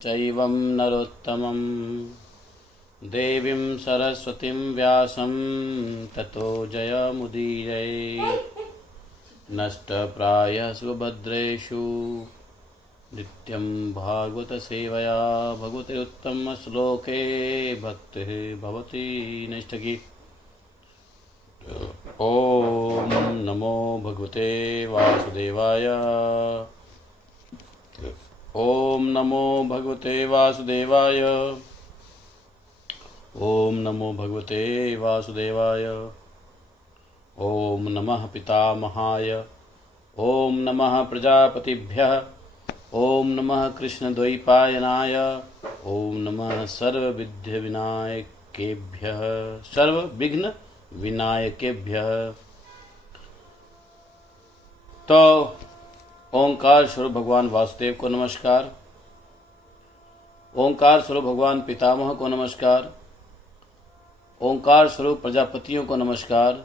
चैवं नरोत्तमं देवीं सरस्वतीं व्यासं ततो जयमुदीरये। नष्टप्रायः सुभद्रेषु नित्यं भागवतसेवया भगवतेरुत्तमश्लोके भक्तिः भवति नैष्ठिकी। ॐ नमो भगवते वासुदेवाय। ॐ नमो भगवते वासुदेवाय। ॐ नमो भगवते वासुदेवाय। ॐ नमः पितामहाय। ॐ नमः प्रजापतिभ्यः। ॐ नमः कृष्णद्वैपायनाय। ॐ नमः सर्वविघ्न विनायकेभ्यः। तो ओंकार स्वरूप भगवान वासुदेव को नमस्कार। ओंकार स्वरूप भगवान पितामह को नमस्कार। ओंकार स्वरूप प्रजापतियों को नमस्कार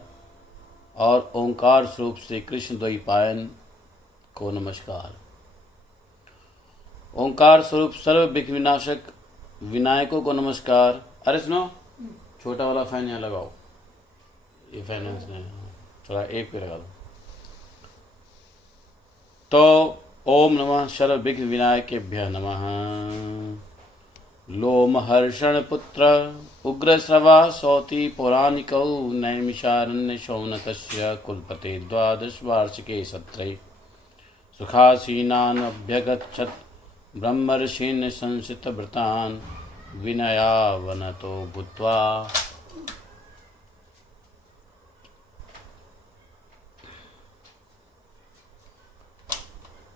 और ओंकार स्वरूप श्री कृष्ण द्वैपायन को नमस्कार। ओंकार स्वरूप सर्व विघ्न विनाशक विनायकों को नमस्कार। अरे सुनो, छोटा वाला फैन यहाँ लगाओ, ये फैन है, थोड़ा एक पे लगा दो। तो ओम नमः सर्व विघ्न विनायकेभ्यः नमः। लोमहर्षण पुत्र उग्रश्रवा सौती पौराणिकौ नैमिषारण्य शौनकस्य कुलपते द्वादश वार्षिके सत्रे सुखासीनान् अभ्यगच्छत् ब्रह्मर्षीन् संसितव्रतान् विनयावनतो भूत्वा।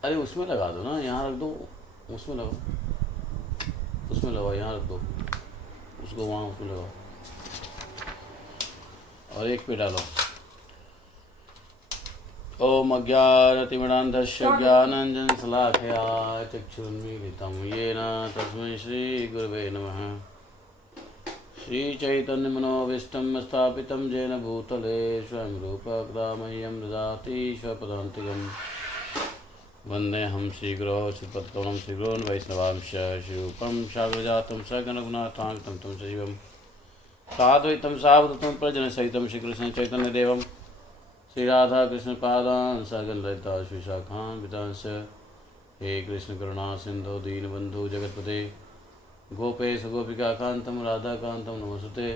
अरे उसमें लगा दो ना, यहाँ रख दो, उसमें लगाओ, उसमें लगाओ, यहाँ रख दो, उसको वहाँ उसमें लगाओ और एक पे डालो। ओम अज्ञानतिमिरान्धस्य ज्ञानाञ्जनशलाकया चक्षुरुन्मीलितं येन तस्मै श्रीगुरवे नमः। श्रीचैतन्यमनोभीष्टं स्थापितं येन भूतले स्वयं रूपः कदा मह्यं ददाति स्वपदान्तिकम्। वन्देऽहं श्रीगुरो श्रीपदकमलं श्रीगुरोन् वैष्णवांश्च श्रीरूपं साग्रजातं सगणगुणातान्वितं तं सजीवं साद्वैतं सावधूतं प्रजनसहितं श्रीकृष्णचैतन्यदेवं श्रीराधाकृष्णपादान् सगणललिता श्रीशाखान् वितांश्च। हे कृष्णकरुणा सिन्धो दीनबन्धो जगत्पते गोपेश गोपिकान्तं राधाकान्तं नमोस्तुते।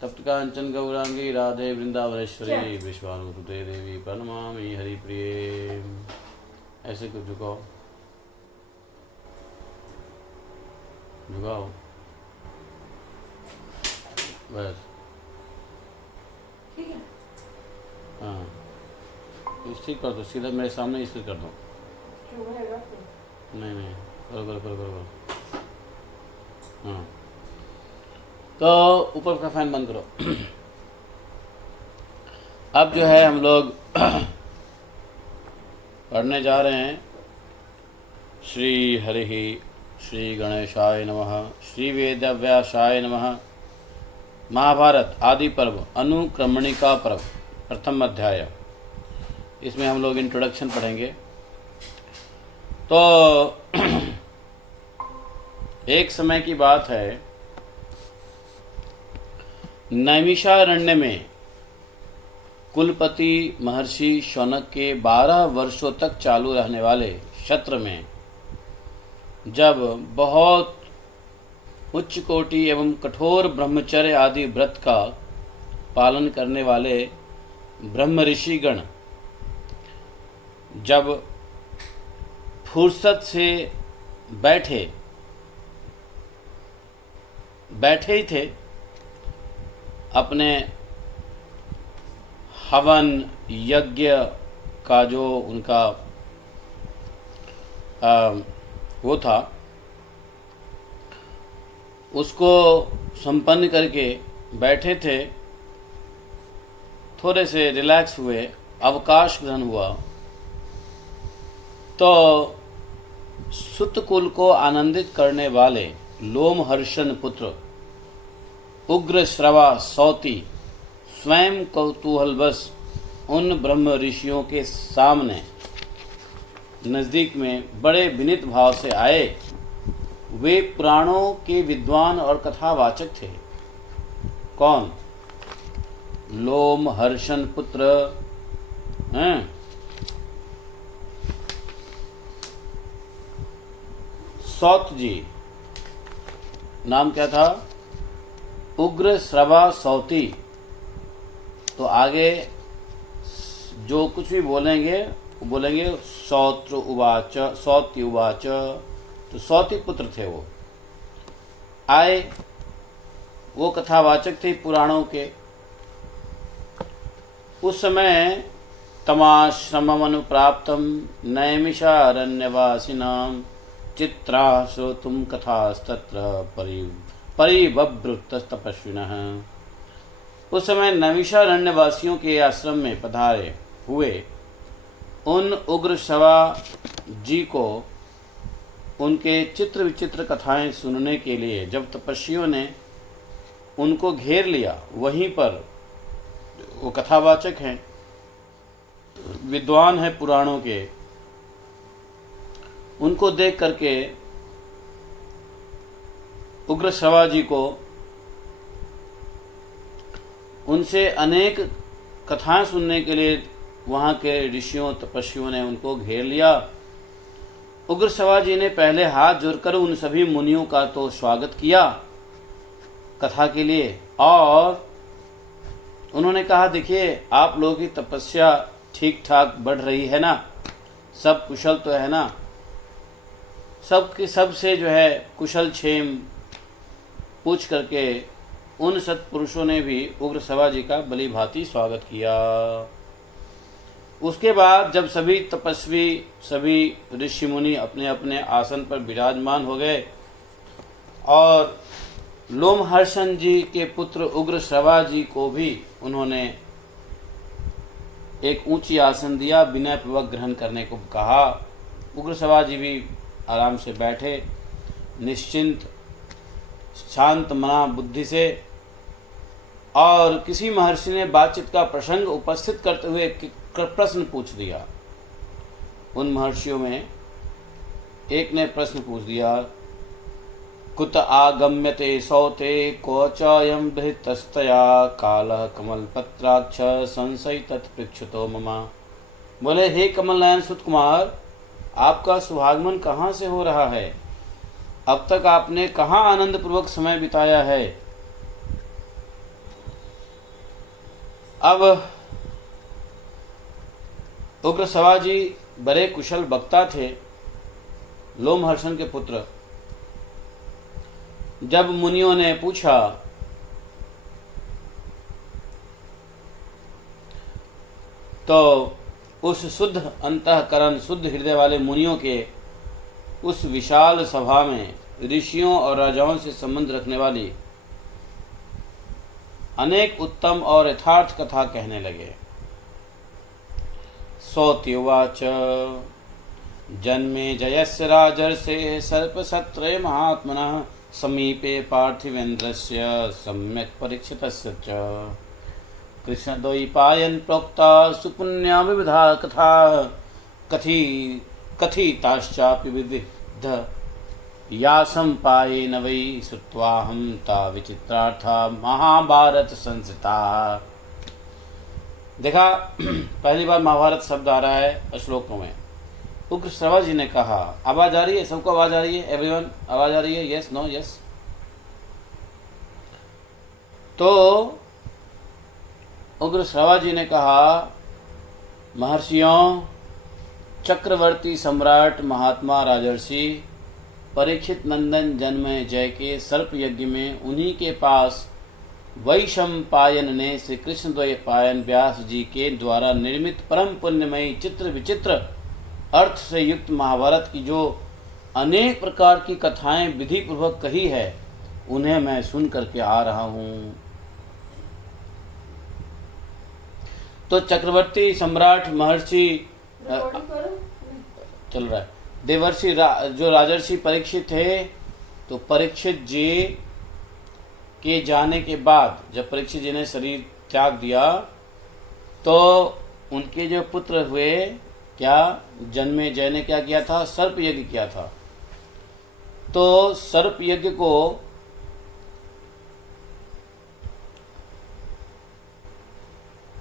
तप्तकाञ्चन गौरांगी राधे वृंदावनेश्वरी विश्वानुसुते देवी प्रणमामि हरिप्रिये। ऐसे कुछ झुकाओ, झुकाओ बस, ठीक है। हाँ, स्थिर कर दो, सीधा मेरे सामने स्थिर कर दो। नहीं नहीं, करो करो करो करो। हाँ, तो ऊपर का फैन बंद करो। अब जो है हम लोग पढ़ने जा रहे हैं श्री हरि श्री गणेशाय नमः श्री वेदव्यासाय नमः। महाभारत आदि पर्व अनुक्रमणिका पर्व प्रथम अध्याय। इसमें हम लोग इंट्रोडक्शन पढ़ेंगे। तो एक समय की बात है, नैमिषारण्य में कुलपति महर्षि शौनक के 12 वर्षों तक चालू रहने वाले सत्र में जब बहुत उच्च कोटि एवं कठोर ब्रह्मचर्य आदि व्रत का पालन करने वाले ब्रह्म ऋषिगण जब फुर्सत से बैठे ही थे, अपने हवन यज्ञ का जो उनका वो था, उसको संपन्न करके बैठे थे। थोड़े से रिलैक्स हुए, अवकाश ग्रहण हुआ, तो सुतकुल को आनंदित करने वाले लोमहर्षण पुत्र उग्रश्रवा सौती स्वयं कौतूहलवश उन ब्रह्म ऋषियों के सामने नज़दीक में बड़े विनीत भाव से आए वे पुराणों के विद्वान और कथावाचक थे। कौन? लोम हर्षण पुत्र हैं, सौत जी। नाम क्या था? उग्र श्रवा सौती। तो आगे जो कुछ भी बोलेंगे वो बोलेंगे सौत्र उवाच, सौति उवाच। तो सौती पुत्र थे वो। आए, वो कथावाचक थे पुराणों के। उस समय तमाश्रममनुप्राप्तं नैमिषारण्यवासिनां चित्रा श्रोतुं कथास्तत्र परिबभ्रुतस्तपस्विनः। उस समय नैमिषारण्यवासियों के आश्रम में पधारे हुए उन उग्र श्रवा जी को उनके चित्र विचित्र कथाएं सुनने के लिए जब तपस्वियों ने उनको घेर लिया, वहीं पर वो कथावाचक हैं, विद्वान हैं पुराणों के, उनको देख करके उग्र श्रवा जी को उनसे अनेक कथाएं सुनने के लिए वहाँ के ऋषियों तपस्वियों ने उनको घेर लिया। उग्र श्रवा जी ने पहले हाथ जोड़कर उन सभी मुनियों का तो स्वागत किया कथा के लिए, और उन्होंने कहा, देखिए आप लोगों की तपस्या ठीक ठाक बढ़ रही है ना, सब कुशल तो है ना, सबके सब से जो है कुशल क्षेम पूछ करके उन सत्पुरुषों ने भी उग्र श्रवा जी का भली भांति स्वागत किया। उसके बाद जब सभी तपस्वी, सभी ऋषि मुनि अपने अपने आसन पर विराजमान हो गए और लोमहर्षण जी के पुत्र उग्र श्रवा जी को भी उन्होंने एक ऊंची आसन दिया, विनय पूर्वक ग्रहण करने को कहा। उग्र श्रवा जी भी आराम से बैठे, निश्चिंत शांत मना बुद्धि से, और किसी महर्षि ने बातचीत का प्रसंग उपस्थित करते हुए प्रश्न पूछ दिया। उन महर्षियों में एक ने प्रश्न पूछ दिया, कुत आगम्यते सौते कोचायं बृहतस्तया कालः कमलपत्राक्ष संशय तत्पृच्छतो ममा। बोले, हे कमल नयन सुत कुमार, आपका शुभागमन कहाँ से हो रहा है? अब तक आपने कहाँ आनंद पूर्वक समय बिताया है? अब उग्र श्रवा जी बड़े कुशल वक्ता थे, लोमहर्षण के पुत्र। जब मुनियों ने पूछा तो उस शुद्ध अंतःकरण, शुद्ध हृदय वाले मुनियों के उस विशाल सभा में ऋषियों और राजाओं से संबंध रखने वाली अनेक उत्तम और यथार्थ कथा कहने लगे। सौत्युवाच जन्मे जयस्य राजर्षे सर्पसत्रे महात्मनः समीपे पार्थिवेन्द्रस्य सम्यक् परीक्षितस्य च कृष्णद्वैपायन प्रोक्ता सुपुण्या विविधा कथा कथिताश्चापि विविध या सम्पायेन वै श्रुत्वाहं ता विचित्रार्था महाभारत संस्था। देखा, पहली बार महाभारत शब्द आ रहा है श्लोकों में। उग्र श्रवा जी ने कहा, आवाज आ रही है? सबको आवाज आ रही है? एवरीवन, आवाज आ रही है? Yes, no, yes. तो उग्र श्रवा जी ने कहा, महर्षियों, चक्रवर्ती सम्राट महात्मा राजर्षि परीक्षित नंदन जन्मे जय के सर्प यज्ञ में उन्हीं के पास वैशंपायन ने श्री कृष्ण द्वैपायन व्यास जी के द्वारा निर्मित परम पुण्यमयी चित्र विचित्र अर्थ से युक्त महाभारत की जो अनेक प्रकार की कथाएं विधि पूर्वक कही है, उन्हें मैं सुन करके आ रहा हूँ। तो चक्रवर्ती सम्राट महर्षि चल रहा है, देवर्षि जो राजर्षि परीक्षित थे, तो परीक्षित जी के जाने के बाद जब परीक्षित जी ने शरीर त्याग दिया तो उनके जो पुत्र हुए, क्या जन्मे जय ने क्या किया था? सर्प यज्ञ किया था। तो सर्प यज्ञ को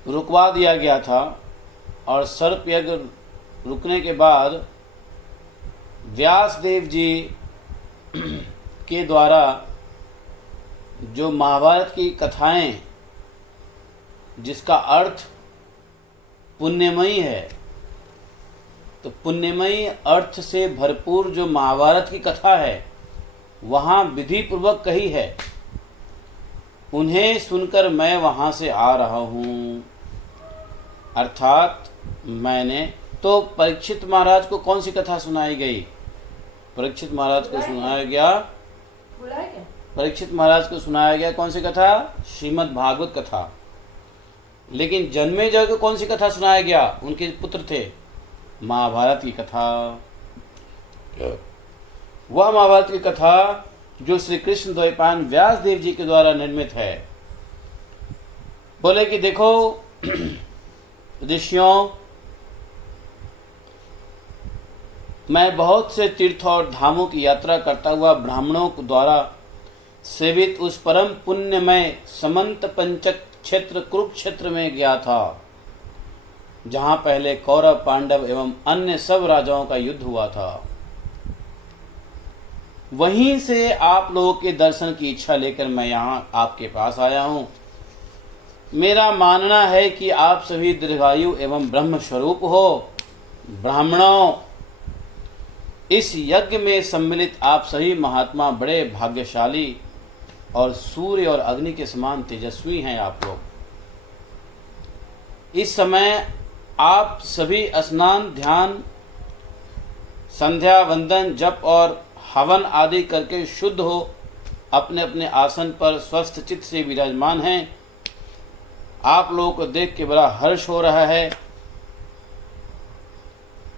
रुकवा दिया गया था, और सर्प यज्ञ रुकने के बाद व्यास देव जी के द्वारा जो महाभारत की कथाएं, जिसका अर्थ पुण्यमयी है, तो पुण्यमयी अर्थ से भरपूर जो महाभारत की कथा है वहाँ विधि पूर्वक कही है, उन्हें सुनकर मैं वहाँ से आ रहा हूँ। अर्थात मैंने तो परीक्षित महाराज को कौन सी कथा सुनाई गई? परीक्षित महाराज को सुनाया गया, परीक्षित महाराज को सुनाया गया कौन सी कथा? श्रीमद् भागवत कथा। लेकिन जन्मेजय को कौन सी कथा सुनाया गया? उनके पुत्र थे, महाभारत की कथा। वह महाभारत की कथा जो श्री कृष्ण द्वैपायन व्यास देव जी के द्वारा निर्मित है। बोले कि देखो ऋषियों, मैं बहुत से तीर्थ और धामों की यात्रा करता हुआ ब्राह्मणों द्वारा सेवित उस परम पुण्यमय समंत पंचक क्षेत्र कुरुक्षेत्र में गया था, जहां पहले कौरव, पांडव एवं अन्य सब राजाओं का युद्ध हुआ था। वहीं से आप लोगों के दर्शन की इच्छा लेकर मैं यहां आपके पास आया हूं। मेरा मानना है कि आप सभी दीर्घायु एवं ब्रह्म स्वरूप हो। ब्राह्मणों, इस यज्ञ में सम्मिलित आप सभी महात्मा बड़े भाग्यशाली और सूर्य और अग्नि के समान तेजस्वी हैं आप लोग। इस समय आप सभी स्नान, ध्यान, संध्या वंदन, जप और हवन आदि करके शुद्ध हो अपने अपने आसन पर स्वस्थ चित्त से विराजमान हैं। आप लोगों को देख के बड़ा हर्ष हो रहा है।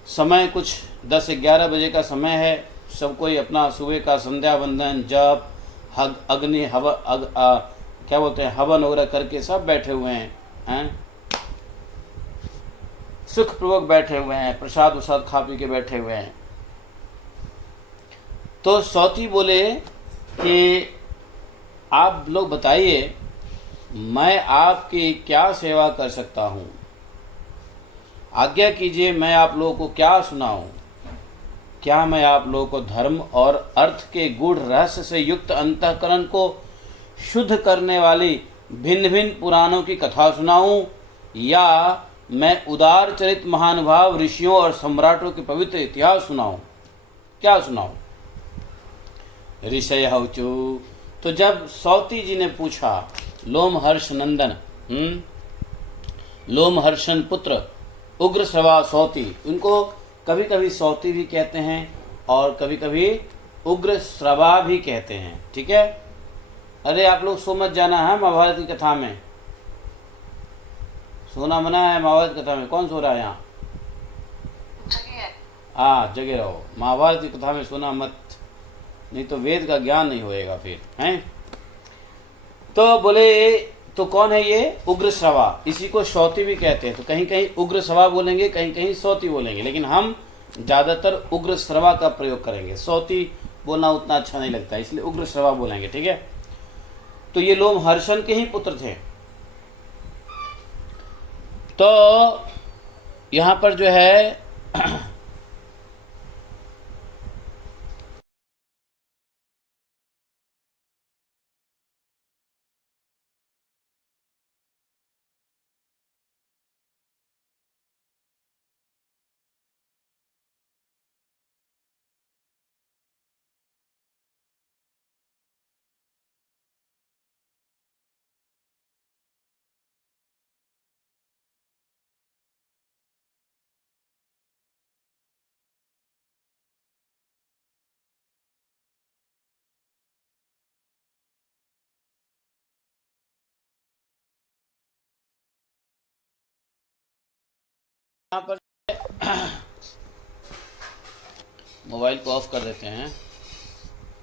समय कुछ 10-11 बजे का समय है। सब कोई अपना सुबह का संध्या वंदन, जप, अग्नि क्या बोलते हैं, हवन वगैरह करके सब बैठे हुए हैं, सुखपूर्वक बैठे हुए हैं, प्रसाद वसाद खा पी के बैठे हुए हैं। तो सौती बोले कि आप लोग बताइए, मैं आपकी क्या सेवा कर सकता हूँ? आज्ञा कीजिए, मैं आप लोगों को क्या सुनाऊं? क्या मैं आप लोगों को धर्म और अर्थ के गूढ़ रहस्य से युक्त अंतःकरण को शुद्ध करने वाली भिन्न भिन्न पुराणों की कथा सुनाऊं, या मैं उदार चरित महानुभाव ऋषियों और सम्राटों के पवित्र इतिहास सुनाऊं? क्या सुनाऊं? ऋषय हौचु। तो जब सौती जी ने पूछा, लोमहर्ष नंदन, लोमहर्षण पुत्र उग्र श्रवा सौती, उनको कभी कभी सौती भी कहते हैं और कभी कभी उग्र श्रवा भी कहते हैं, ठीक है। अरे आप लोग सो मत जाना है महाभारत की कथा में, सोना मना है महाभारत की कथा में। कौन सो रहा है यहाँ? हाँ, जगे रहो। महाभारत की कथा में सोना मत, नहीं तो वेद का ज्ञान नहीं होएगा फिर, हैं। तो बोले, तो कौन है ये? उग्र श्रवा। इसी को सौती भी कहते हैं। तो कहीं कहीं उग्र श्रवा बोलेंगे, कहीं कहीं सौती बोलेंगे, लेकिन हम ज़्यादातर उग्र श्रवा का प्रयोग करेंगे। सौती बोलना उतना अच्छा नहीं लगता, इसलिए उग्र श्रवा बोलेंगे, ठीक है। तो ये लोमहर्षण के ही पुत्र थे। तो यहाँ पर जो है यहाँ पर मोबाइल को ऑफ कर देते हैं।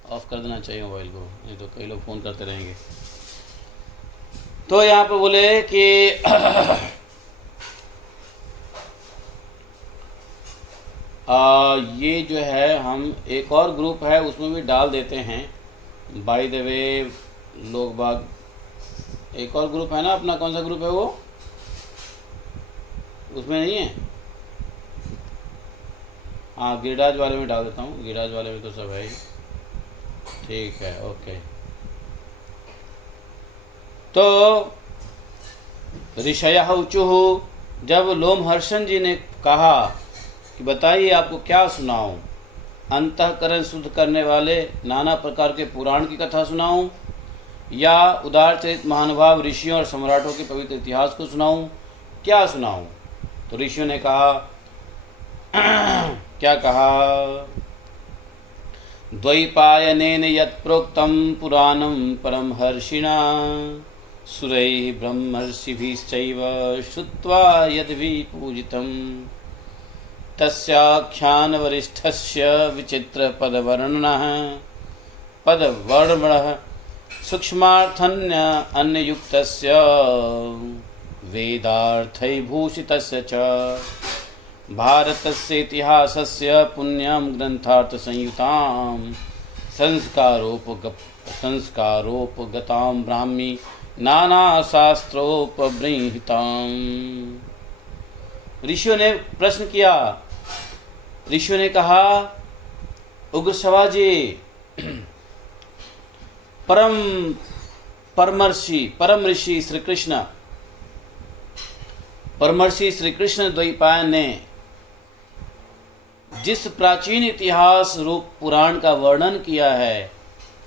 ऑफ कर देना चाहिए मोबाइल को, नहीं तो कई लोग फ़ोन करते रहेंगे। तो यहाँ पे बोले कि ये जो है हम एक और ग्रुप है उसमें भी डाल देते हैं। बाय द वे लोग बाग, एक और ग्रुप है ना अपना, कौन सा ग्रुप है वो, उसमें नहीं है? हाँ, गिरिराज वाले में डाल देता हूँ, गिरिराज वाले में तो सब है ही। ठीक है, ओके। तो ऋषयः ऊचुः, जब लोमहर्षण जी ने कहा कि बताइए आपको क्या सुनाऊं, अंतःकरण शुद्ध करने वाले नाना प्रकार के पुराण की कथा सुनाऊं या उदारचरित महानुभाव ऋषियों और सम्राटों के पवित्र इतिहास को सुनाऊं, क्या सुनाऊं? तो ऋषियों ने कहा क्या कहा, द्वैपायनेन यत् प्रोक्तं पुराणं परमहर्षिणा सुरैः ब्रह्मर्षिभिश्चैव श्रुत्वा यद्भिः पूजितं तस्याख्यानवरिष्ठस्य विचित्रपदवर्णनः पदवर्णनः सूक्ष्मार्थन्य अन्ययुक्तस्य वेदार्थैर्भूषितस्य च भारतस्य इतिहासस्य पुण्यं ग्रन्थार्थसंयुतां संस्कारोपगतां ब्राह्मी नानाशास्त्रोपबृंहिताम्। ऋषियों ने प्रश्न किया, ऋषियों ने कहा, उग्रश्रवा जी, परम ऋषि श्री कृष्ण, परमर्षि श्री कृष्ण द्वैपायन ने जिस प्राचीन इतिहास रूप पुराण का वर्णन किया है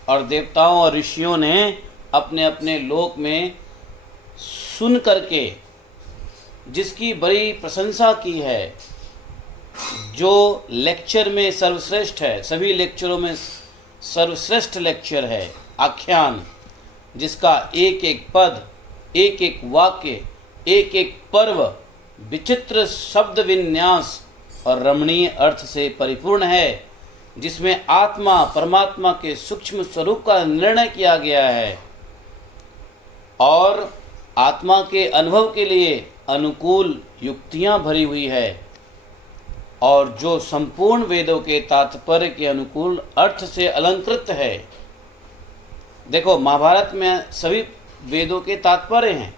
और देवताओं और ऋषियों ने अपने अपने लोक में सुन करके जिसकी बड़ी प्रशंसा की है, जो लेक्चर में सर्वश्रेष्ठ है, सभी लेक्चरों में सर्वश्रेष्ठ लेक्चर है, आख्यान, जिसका एक एक पद, एक एक वाक्य, एक एक पर्व विचित्र शब्द विन्यास और रमणीय अर्थ से परिपूर्ण है, जिसमें आत्मा परमात्मा के सूक्ष्म स्वरूप का निर्णय किया गया है और आत्मा के अनुभव के लिए अनुकूल युक्तियां भरी हुई है और जो संपूर्ण वेदों के तात्पर्य के अनुकूल अर्थ से अलंकृत है। देखो, महाभारत में सभी वेदों के तात्पर्य हैं।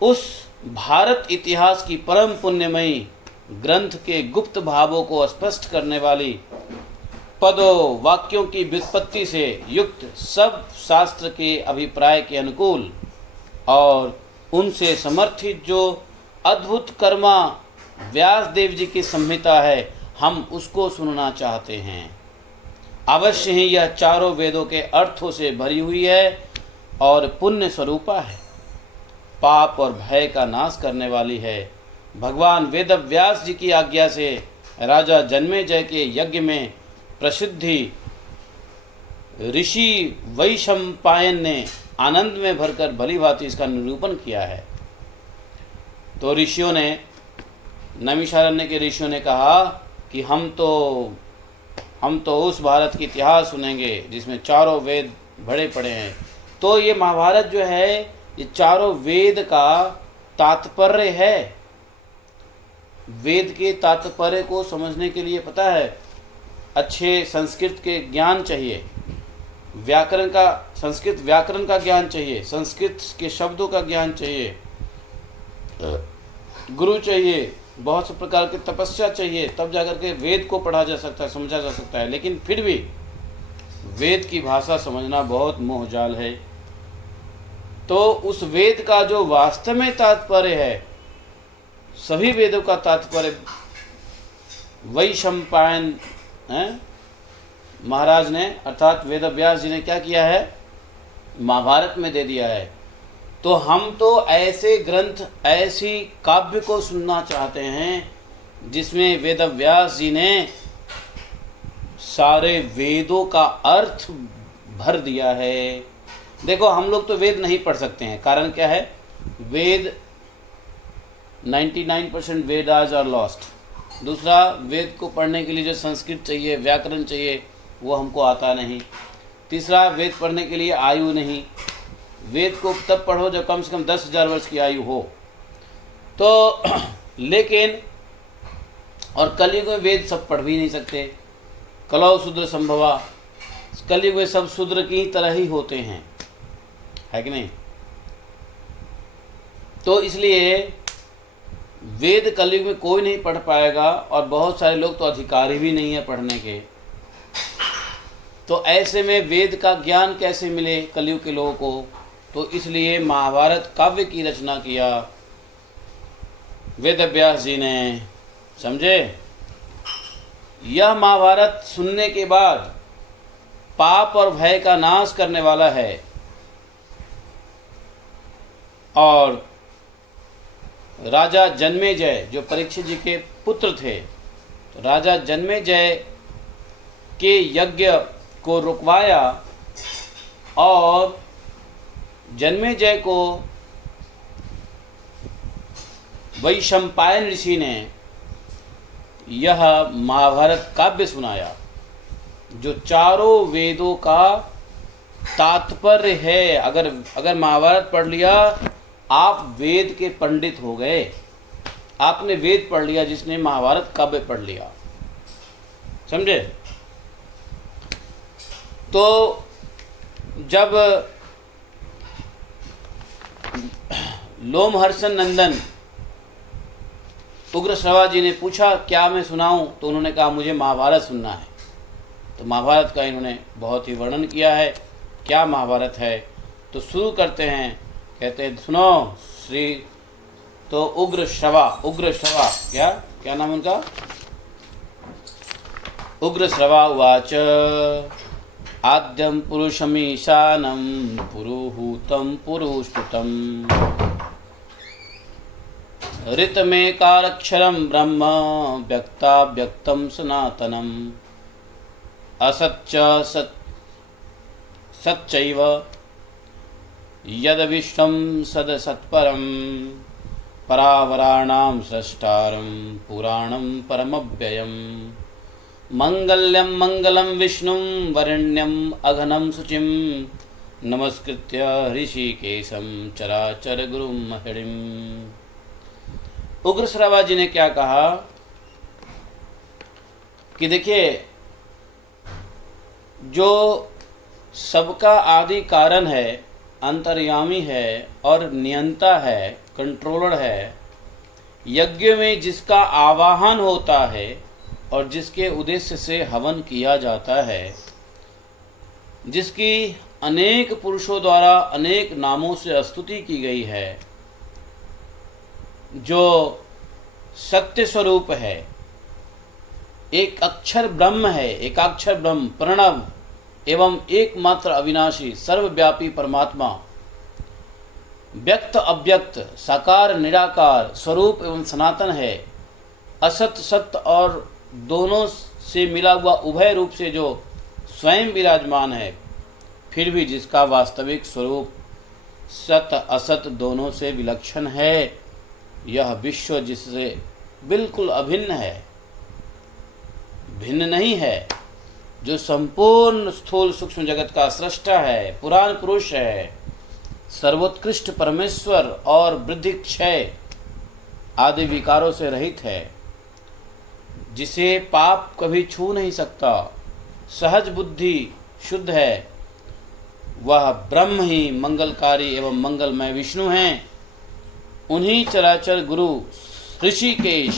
उस भारत इतिहास की परम पुण्यमयी ग्रंथ के गुप्त भावों को स्पष्ट करने वाली पदों वाक्यों की व्युत्पत्ति से युक्त सब शास्त्र के अभिप्राय के अनुकूल और उनसे समर्थित जो अद्भुत कर्मा व्यास देव जी की संहिता है, हम उसको सुनना चाहते हैं। अवश्य ही यह चारों वेदों के अर्थों से भरी हुई है और पुण्य स्वरूपा है, पाप और भय का नाश करने वाली है। भगवान वेद व्यास जी की आज्ञा से राजा जन्मेजय के यज्ञ में प्रसिद्धि ऋषि वैशंपायन ने आनंद में भरकर भली भांति इसका निरूपण किया है। तो ऋषियों ने, नैमिषारण्य के ऋषियों ने कहा कि हम तो उस भारत की इतिहास सुनेंगे जिसमें चारों वेद भरे पड़े हैं। तो ये महाभारत जो है, ये चारों वेद का तात्पर्य है। वेद के तात्पर्य को समझने के लिए पता है, अच्छे संस्कृत के ज्ञान चाहिए, व्याकरण का, संस्कृत व्याकरण का ज्ञान चाहिए, संस्कृत के शब्दों का ज्ञान चाहिए, गुरु चाहिए, बहुत से प्रकार की तपस्या चाहिए, तब जाकर के वेद को पढ़ा जा सकता है, समझा जा सकता है। लेकिन फिर भी वेद की भाषा समझना बहुत मोहजाल है। तो उस वेद का जो वास्तव में तात्पर्य है, सभी वेदों का तात्पर्य वैशंपायन महाराज ने अर्थात वेद व्यास जी ने क्या किया है, महाभारत में दे दिया है। तो हम तो ऐसे ग्रंथ, ऐसी काव्य को सुनना चाहते हैं जिसमें वेद व्यास जी ने सारे वेदों का अर्थ भर दिया है। देखो, हम लोग तो वेद नहीं पढ़ सकते हैं। कारण क्या है? वेद 99% वेद आज आर लॉस्ट। दूसरा, वेद को पढ़ने के लिए जो संस्कृत चाहिए, व्याकरण चाहिए, वो हमको आता नहीं। तीसरा, वेद पढ़ने के लिए आयु नहीं। वेद को तब पढ़ो जब कम से कम 10,000 वर्ष की आयु हो। तो लेकिन और कलयुग में वेद सब पढ़ भी नहीं सकते। कलौ शूद्र संभवा, कलयुग में सब शूद्र की तरह ही होते हैं, है कि नहीं। तो इसलिए वेद कलयुग में कोई नहीं पढ़ पाएगा, और बहुत सारे लोग तो अधिकारी भी नहीं है पढ़ने के। तो ऐसे में वेद का ज्ञान कैसे मिले कलयुग के लोगों को। तो इसलिए महाभारत काव्य की रचना किया वेद व्यास जी ने, समझे। यह महाभारत सुनने के बाद पाप और भय का नाश करने वाला है। और राजा जन्मेजय जो परीक्षित जी के पुत्र थे, तो राजा जन्मेजय के यज्ञ को रुकवाया, और जन्मेजय को वैशंपायन ऋषि ने यह महाभारत काव्य सुनाया, जो चारों वेदों का तात्पर्य है। अगर महाभारत पढ़ लिया, आप वेद के पंडित हो गए। आपने वेद पढ़ लिया जिसने महाभारत काव्य पढ़ लिया, समझे। तो जब लोमहर्षण नंदन उग्रश्रवा जी ने पूछा क्या मैं सुनाऊं, तो उन्होंने कहा मुझे महाभारत सुनना है। तो महाभारत का इन्होंने बहुत ही वर्णन किया है। क्या महाभारत है, तो शुरू करते हैं। कहते हैं सुनो श्री, तो उग्रश्रवा क्या नाम उनका, उग्रश्रवा उवाच आद्यं पुरुषमीशानं पुरुहूतं पुरुष्टुतं ऋतमेकाक्षरं ब्रह्म व्यक्ताव्यक्तं सनातनम् असच्च सच्चैव यद्विश्वं सदसत्परं परावराणां स्रष्टारं पुराणं परमव्ययम् मंगल्यं मंगलं विष्णुं वरेण्यं अघनं शुचिं नमस्कृत्य ऋषिकेशं चराचर गुरुं महिड़ीम्। उग्रश्रवा जी ने क्या कहा कि देखिए, जो सबका आदि कारण है, अंतर्यामी है और नियंता है, कंट्रोलर है, यज्ञ में जिसका आवाहन होता है और जिसके उद्देश्य से हवन किया जाता है, जिसकी अनेक पुरुषों द्वारा अनेक नामों से स्तुति की गई है, जो सत्य स्वरूप है, एक अक्षर ब्रह्म है, एकाक्षर ब्रह्म प्रणव एवं एकमात्र अविनाशी सर्वव्यापी परमात्मा, व्यक्त अव्यक्त साकार निराकार स्वरूप एवं सनातन है, असत सत्य और दोनों से मिला हुआ उभय रूप से जो स्वयं विराजमान है, फिर भी जिसका वास्तविक स्वरूप सत असत दोनों से विलक्षण है, यह विश्व जिससे बिल्कुल अभिन्न है, भिन्न नहीं है, जो संपूर्ण स्थूल सूक्ष्म जगत का सृष्टा है, पुराण पुरुष है, सर्वोत्कृष्ट परमेश्वर और वृद्धि क्षय आदि विकारों से रहित है, जिसे पाप कभी छू नहीं सकता, सहज बुद्धि शुद्ध है, वह ब्रह्म ही मंगलकारी एवं मंगलमय विष्णु हैं। उन्हीं चराचर गुरु ऋषिकेश,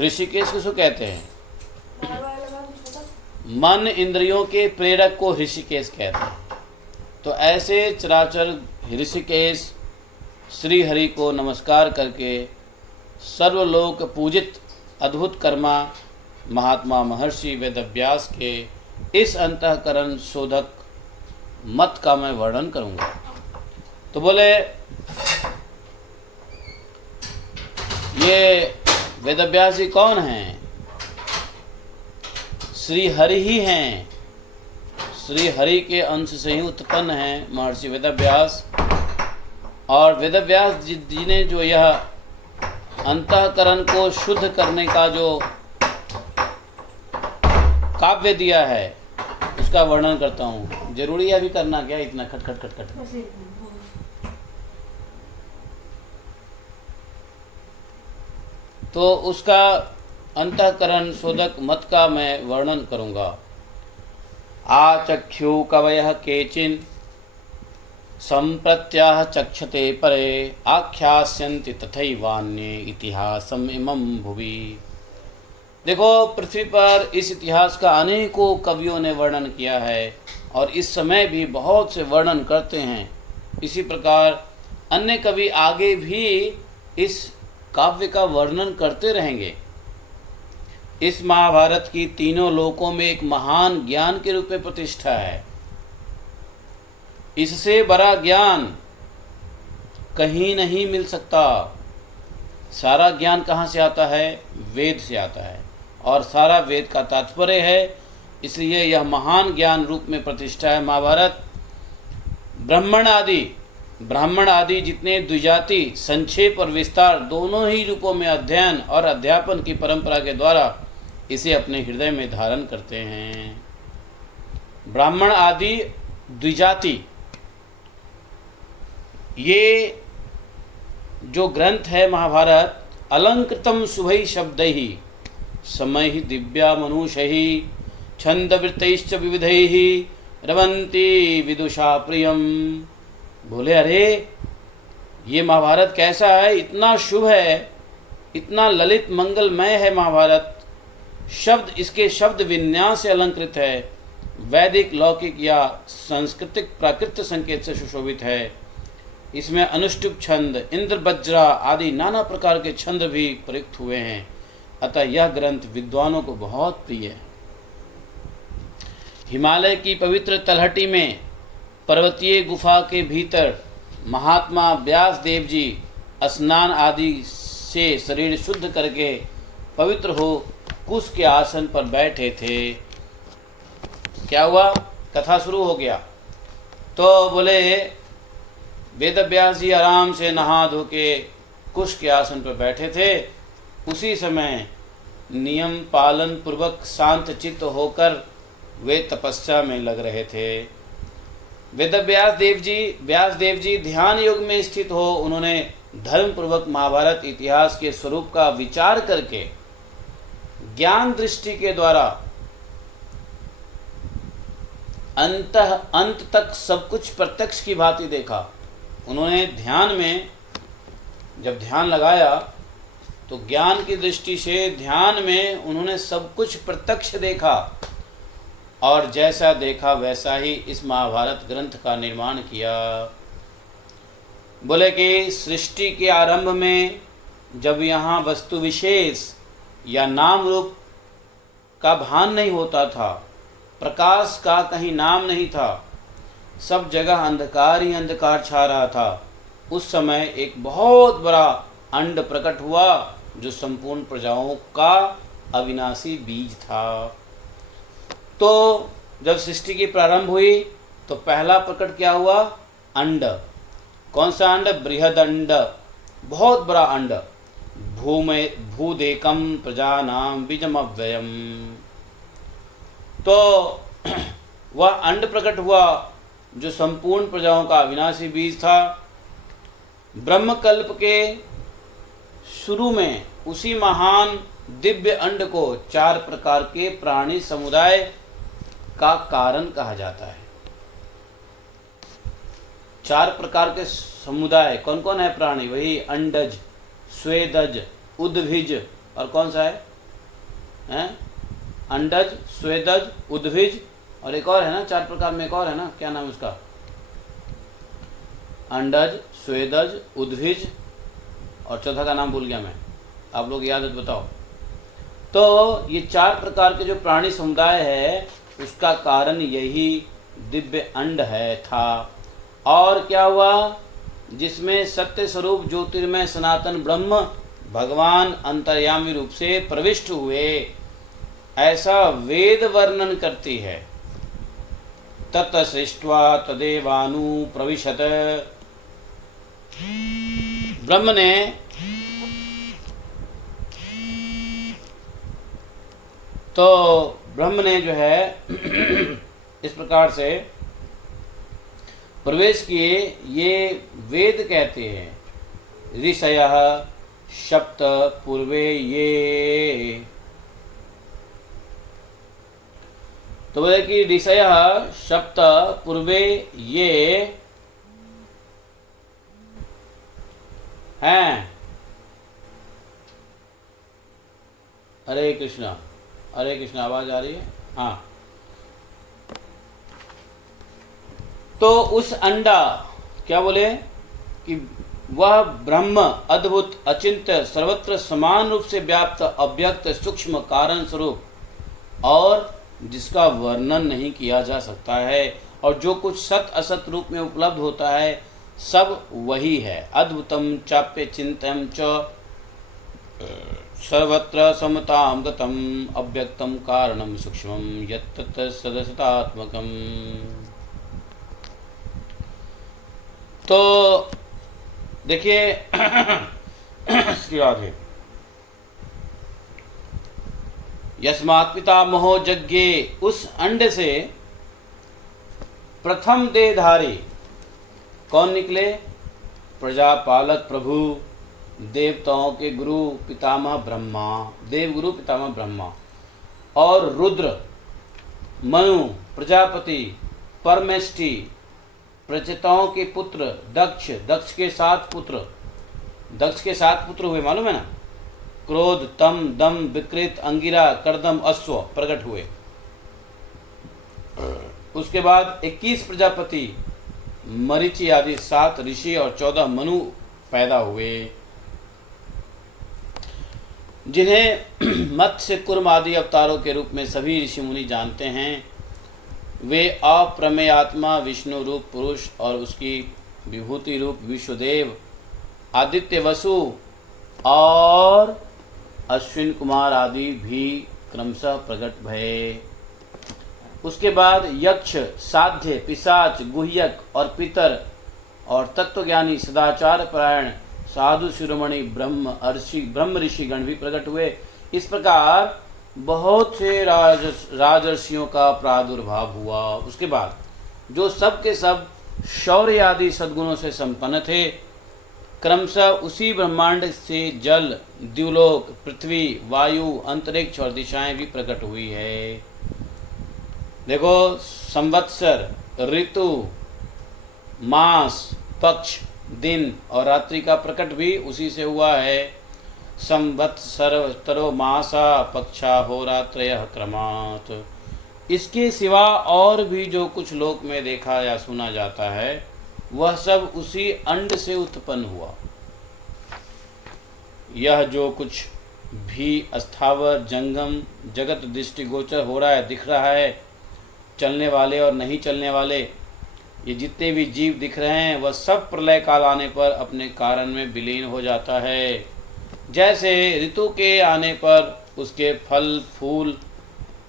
ऋषिकेश किसको कहते हैं? मन इंद्रियों के प्रेरक को ऋषिकेश कहते हैं। तो ऐसे चराचर ऋषिकेश श्री हरि को नमस्कार करके सर्वलोक पूजित अद्भुत कर्मा महात्मा महर्षि वेदव्यास के इस अंतःकरण शोधक मत का मैं वर्णन करूंगा। तो बोले ये वेदव्यास जी कौन हैं? श्री हरि ही हैं। श्री हरि के अंश से ही उत्पन्न हैं महर्षि वेदव्यास। और वेदव्यास जी ने जो यह अंतःकरण को शुद्ध करने का जो काव्य दिया है, उसका वर्णन करता हूँ। जरूरी है अभी करना क्या इतना खट खट खट खट। तो उसका अंतःकरण शोधक मत का मैं वर्णन करूँगा। आचख्यु कवयः केचिन संप्रत्याह चक्षते परे आख्यास्यन्ति तथैवान्ये इतिहासम इमं भुवि। देखो, पृथ्वी पर इस इतिहास का अनेकों कवियों ने वर्णन किया है और इस समय भी बहुत से वर्णन करते हैं। इसी प्रकार अन्य कवि आगे भी इस काव्य का वर्णन करते रहेंगे। इस महाभारत की तीनों लोकों में एक महान ज्ञान के रूप में प्रतिष्ठा है। इससे बड़ा ज्ञान कहीं नहीं मिल सकता। सारा ज्ञान कहाँ से आता है? वेद से आता है, और सारा वेद का तात्पर्य है। इसलिए यह महान ज्ञान रूप में प्रतिष्ठा है महाभारत। ब्राह्मण आदि जितने द्विजाति संक्षेप और विस्तार दोनों ही रूपों में अध्ययन और अध्यापन की परंपरा के द्वारा इसे अपने हृदय में धारण करते हैं। ब्राह्मण आदि द्विजाति, ये जो ग्रंथ है महाभारत, अलंकृतम शुभै शब्दैहि समैहि दिव्या मनुषैहि छंदवृत्तैश्च विविधैहि रवन्ति विदुषा प्रियम। बोले, अरे ये महाभारत कैसा है, इतना शुभ है, इतना ललित मंगलमय है महाभारत। शब्द, इसके शब्द विन्यास से अलंकृत है, वैदिक, लौकिक या सांस्कृतिक प्राकृत संकेत से सुशोभित है। इसमें अनुष्टुप छंद, इंद्र वज्रा आदि नाना प्रकार के छंद भी प्रयुक्त हुए हैं। अतः यह ग्रंथ विद्वानों को बहुत प्रिय है। हिमालय की पवित्र तलहटी में पर्वतीय गुफा के भीतर महात्मा व्यास देव जी स्नान आदि से शरीर शुद्ध करके पवित्र हो कुश के आसन पर बैठे थे। क्या हुआ? कथा शुरू हो गया। तो बोले, वेद व्यास जी आराम से नहा धो के कुश के आसन पर बैठे थे। उसी समय नियम पालन पूर्वक शांत चित्त होकर वे तपस्या में लग रहे थे। वेद व्यास देव जी ध्यान योग में स्थित हो उन्होंने धर्म पूर्वक महाभारत इतिहास के स्वरूप का विचार करके ज्ञान दृष्टि के द्वारा अंत तक सब कुछ प्रत्यक्ष की भांति देखा। उन्होंने ध्यान में जब ध्यान लगाया तो ज्ञान की दृष्टि से ध्यान में उन्होंने सब कुछ प्रत्यक्ष देखा, और जैसा देखा वैसा ही इस महाभारत ग्रंथ का निर्माण किया। बोले कि सृष्टि के आरंभ में जब यहाँ वस्तु विशेष या नाम रूप का भान नहीं होता था, प्रकाश का कहीं नाम नहीं था, सब जगह अंधकार ही अंधकार छा रहा था, उस समय एक बहुत बड़ा अंड प्रकट हुआ जो संपूर्ण प्रजाओं का अविनाशी बीज था। तो जब सृष्टि की प्रारंभ हुई तो पहला प्रकट क्या हुआ? अंड। कौन सा अंड? बृहद अंड, बहुत बड़ा अंड। भूदेकम प्रजानाम बीजमव्ययम। तो वह अंड प्रकट हुआ जो संपूर्ण प्रजाओं का अविनाशी बीज था। ब्रह्मकल्प के शुरू में उसी महान दिव्य अंड को 4 प्रकार के प्राणी समुदाय का कारण कहा जाता है। 4 प्रकार के समुदाय कौन कौन है प्राणी? वही अंडज, स्वेदज, उद्भिज और कौन सा है? अंडज, स्वेदज, उद्भिज और एक और है ना, 4 प्रकार में एक और है ना, क्या नाम है उसका? अंडज, स्वेदज, उद्भिज और चौथा का नाम भूल गया मैं, आप लोग याद है बताओ। तो ये 4 प्रकार के जो प्राणी समुदाय है उसका कारण यही दिव्य अंड है था। और क्या हुआ? जिसमें सत्य स्वरूप ज्योतिर्मय सनातन ब्रह्म भगवान अंतर्यामी रूप से प्रविष्ट हुए, ऐसा वेद वर्णन करती है। तत सृष्ट्वा तदेवानु प्रविशत। ब्रह्म ने जो है इस प्रकार से प्रवेश किए, ये वेद कहते हैं। ऋषयः सप्त पूर्वे ये तो बोले कि ऋषय सप्त पूर्वे ये हैं। हरे कृष्णा, हरे कृष्णा, आवाज आ रही है? हाँ। तो उस अंडा, क्या बोले कि वह ब्रह्म अद्भुत अचिंत्य सर्वत्र समान रूप से व्याप्त अव्यक्त सूक्ष्म कारण स्वरूप और जिसका वर्णन नहीं किया जा सकता है, और जो कुछ सत असत रूप में उपलब्ध होता है सब वही है। अद्भुतम चाप्य चिंतम च सर्वत्र समताम गतम अव्यक्तम कारणम सूक्ष्मम यत्तत् सदसतात्मकम। तो देखिए श्री राधे, यस्मात् पितामहो यज्ञे, उस अंड से प्रथम देहधारी कौन निकले? प्रजापालक प्रभु, देवताओं के गुरु पितामह ब्रह्मा, देव गुरु पितामह ब्रह्मा, और रुद्र, मनु, प्रजापति, परमेष्टि, प्रचेताओं के पुत्र दक्ष, दक्ष के 7 पुत्र, दक्ष के 7 पुत्र हुए, मालूम है ना? क्रोध, तम, दम, विकृत, अंगिरा, कर्दम, अश्व प्रकट हुए। उसके बाद 21 प्रजापति, मरीचि आदि 7 ऋषि और 14 मनु पैदा हुए, जिन्हें मत्स्य, कुर्म आदि अवतारों के रूप में सभी ऋषि मुनि जानते हैं। वे अप्रमेय आत्मा विष्णु रूप पुरुष और उसकी विभूति रूप विश्वदेव, आदित्य, वसु और अश्विन कुमार आदि भी क्रमशः प्रकट भये। उसके बाद यक्ष, साध्य, पिशाच, गुह्यक और पितर और तत्वज्ञानी, सदाचार परायण, साधु शिरोमणि, ब्रह्म ऋषिगण भी प्रकट हुए। इस प्रकार बहुत से राजर्षियों का प्रादुर्भाव हुआ। उसके बाद जो सब के सब शौर्य आदि सद्गुणों से संपन्न थे, क्रमशः उसी ब्रह्मांड से जल, द्युलोक, पृथ्वी, वायु, अंतरिक्ष और दिशाएं भी प्रकट हुई है। देखो, संवत्सर, ऋतु, मास, पक्ष, दिन और रात्रि का प्रकट भी उसी से हुआ है। संवत्सरो मासा पक्षा होरात्रयः क्रमात्। इसके सिवा और भी जो कुछ लोक में देखा या सुना जाता है वह सब उसी अंड से उत्पन्न हुआ। यह जो कुछ भी अस्थावर जंगम जगत दृष्टिगोचर हो रहा है, दिख रहा है, चलने वाले और नहीं चलने वाले, ये जितने भी जीव दिख रहे हैं वह सब प्रलय काल आने पर अपने कारण में विलीन हो जाता है। जैसे ऋतु के आने पर उसके फल, फूल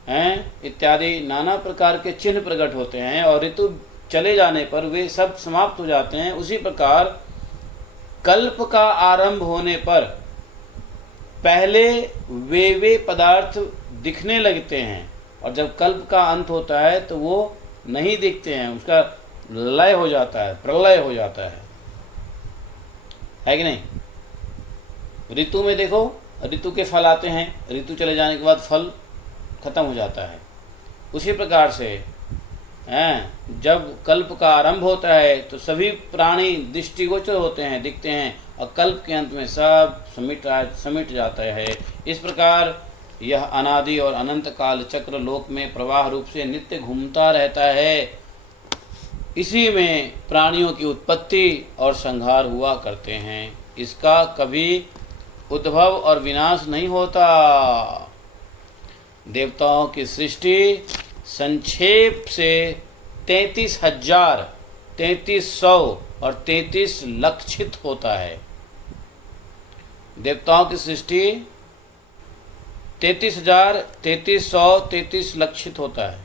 हैं इत्यादि नाना प्रकार के चिन्ह प्रकट होते हैं और ऋतु चले जाने पर वे सब समाप्त हो जाते हैं, उसी प्रकार कल्प का आरंभ होने पर पहले वे पदार्थ दिखने लगते हैं और जब कल्प का अंत होता है तो वो नहीं दिखते हैं, उसका लय हो जाता है, प्रलय हो जाता है कि नहीं? ऋतु में देखो, ऋतु के फल आते हैं, ऋतु चले जाने के बाद फल खत्म हो जाता है। उसी प्रकार से जब कल्प का आरंभ होता है तो सभी प्राणी दृष्टिगोचर होते हैं, दिखते हैं, और कल्प के अंत में सब समिट जाता है। इस प्रकार यह अनादि और अनंत काल चक्र लोक में प्रवाह रूप से नित्य घूमता रहता है। इसी में प्राणियों की उत्पत्ति और संहार हुआ करते हैं, इसका कभी उद्भव और विनाश नहीं होता। देवताओं की सृष्टि संक्षेप से 33,000, 3300 और 33 लक्षित होता है। देवताओं की सृष्टि 33,000, 3300, 33 लक्षित होता है।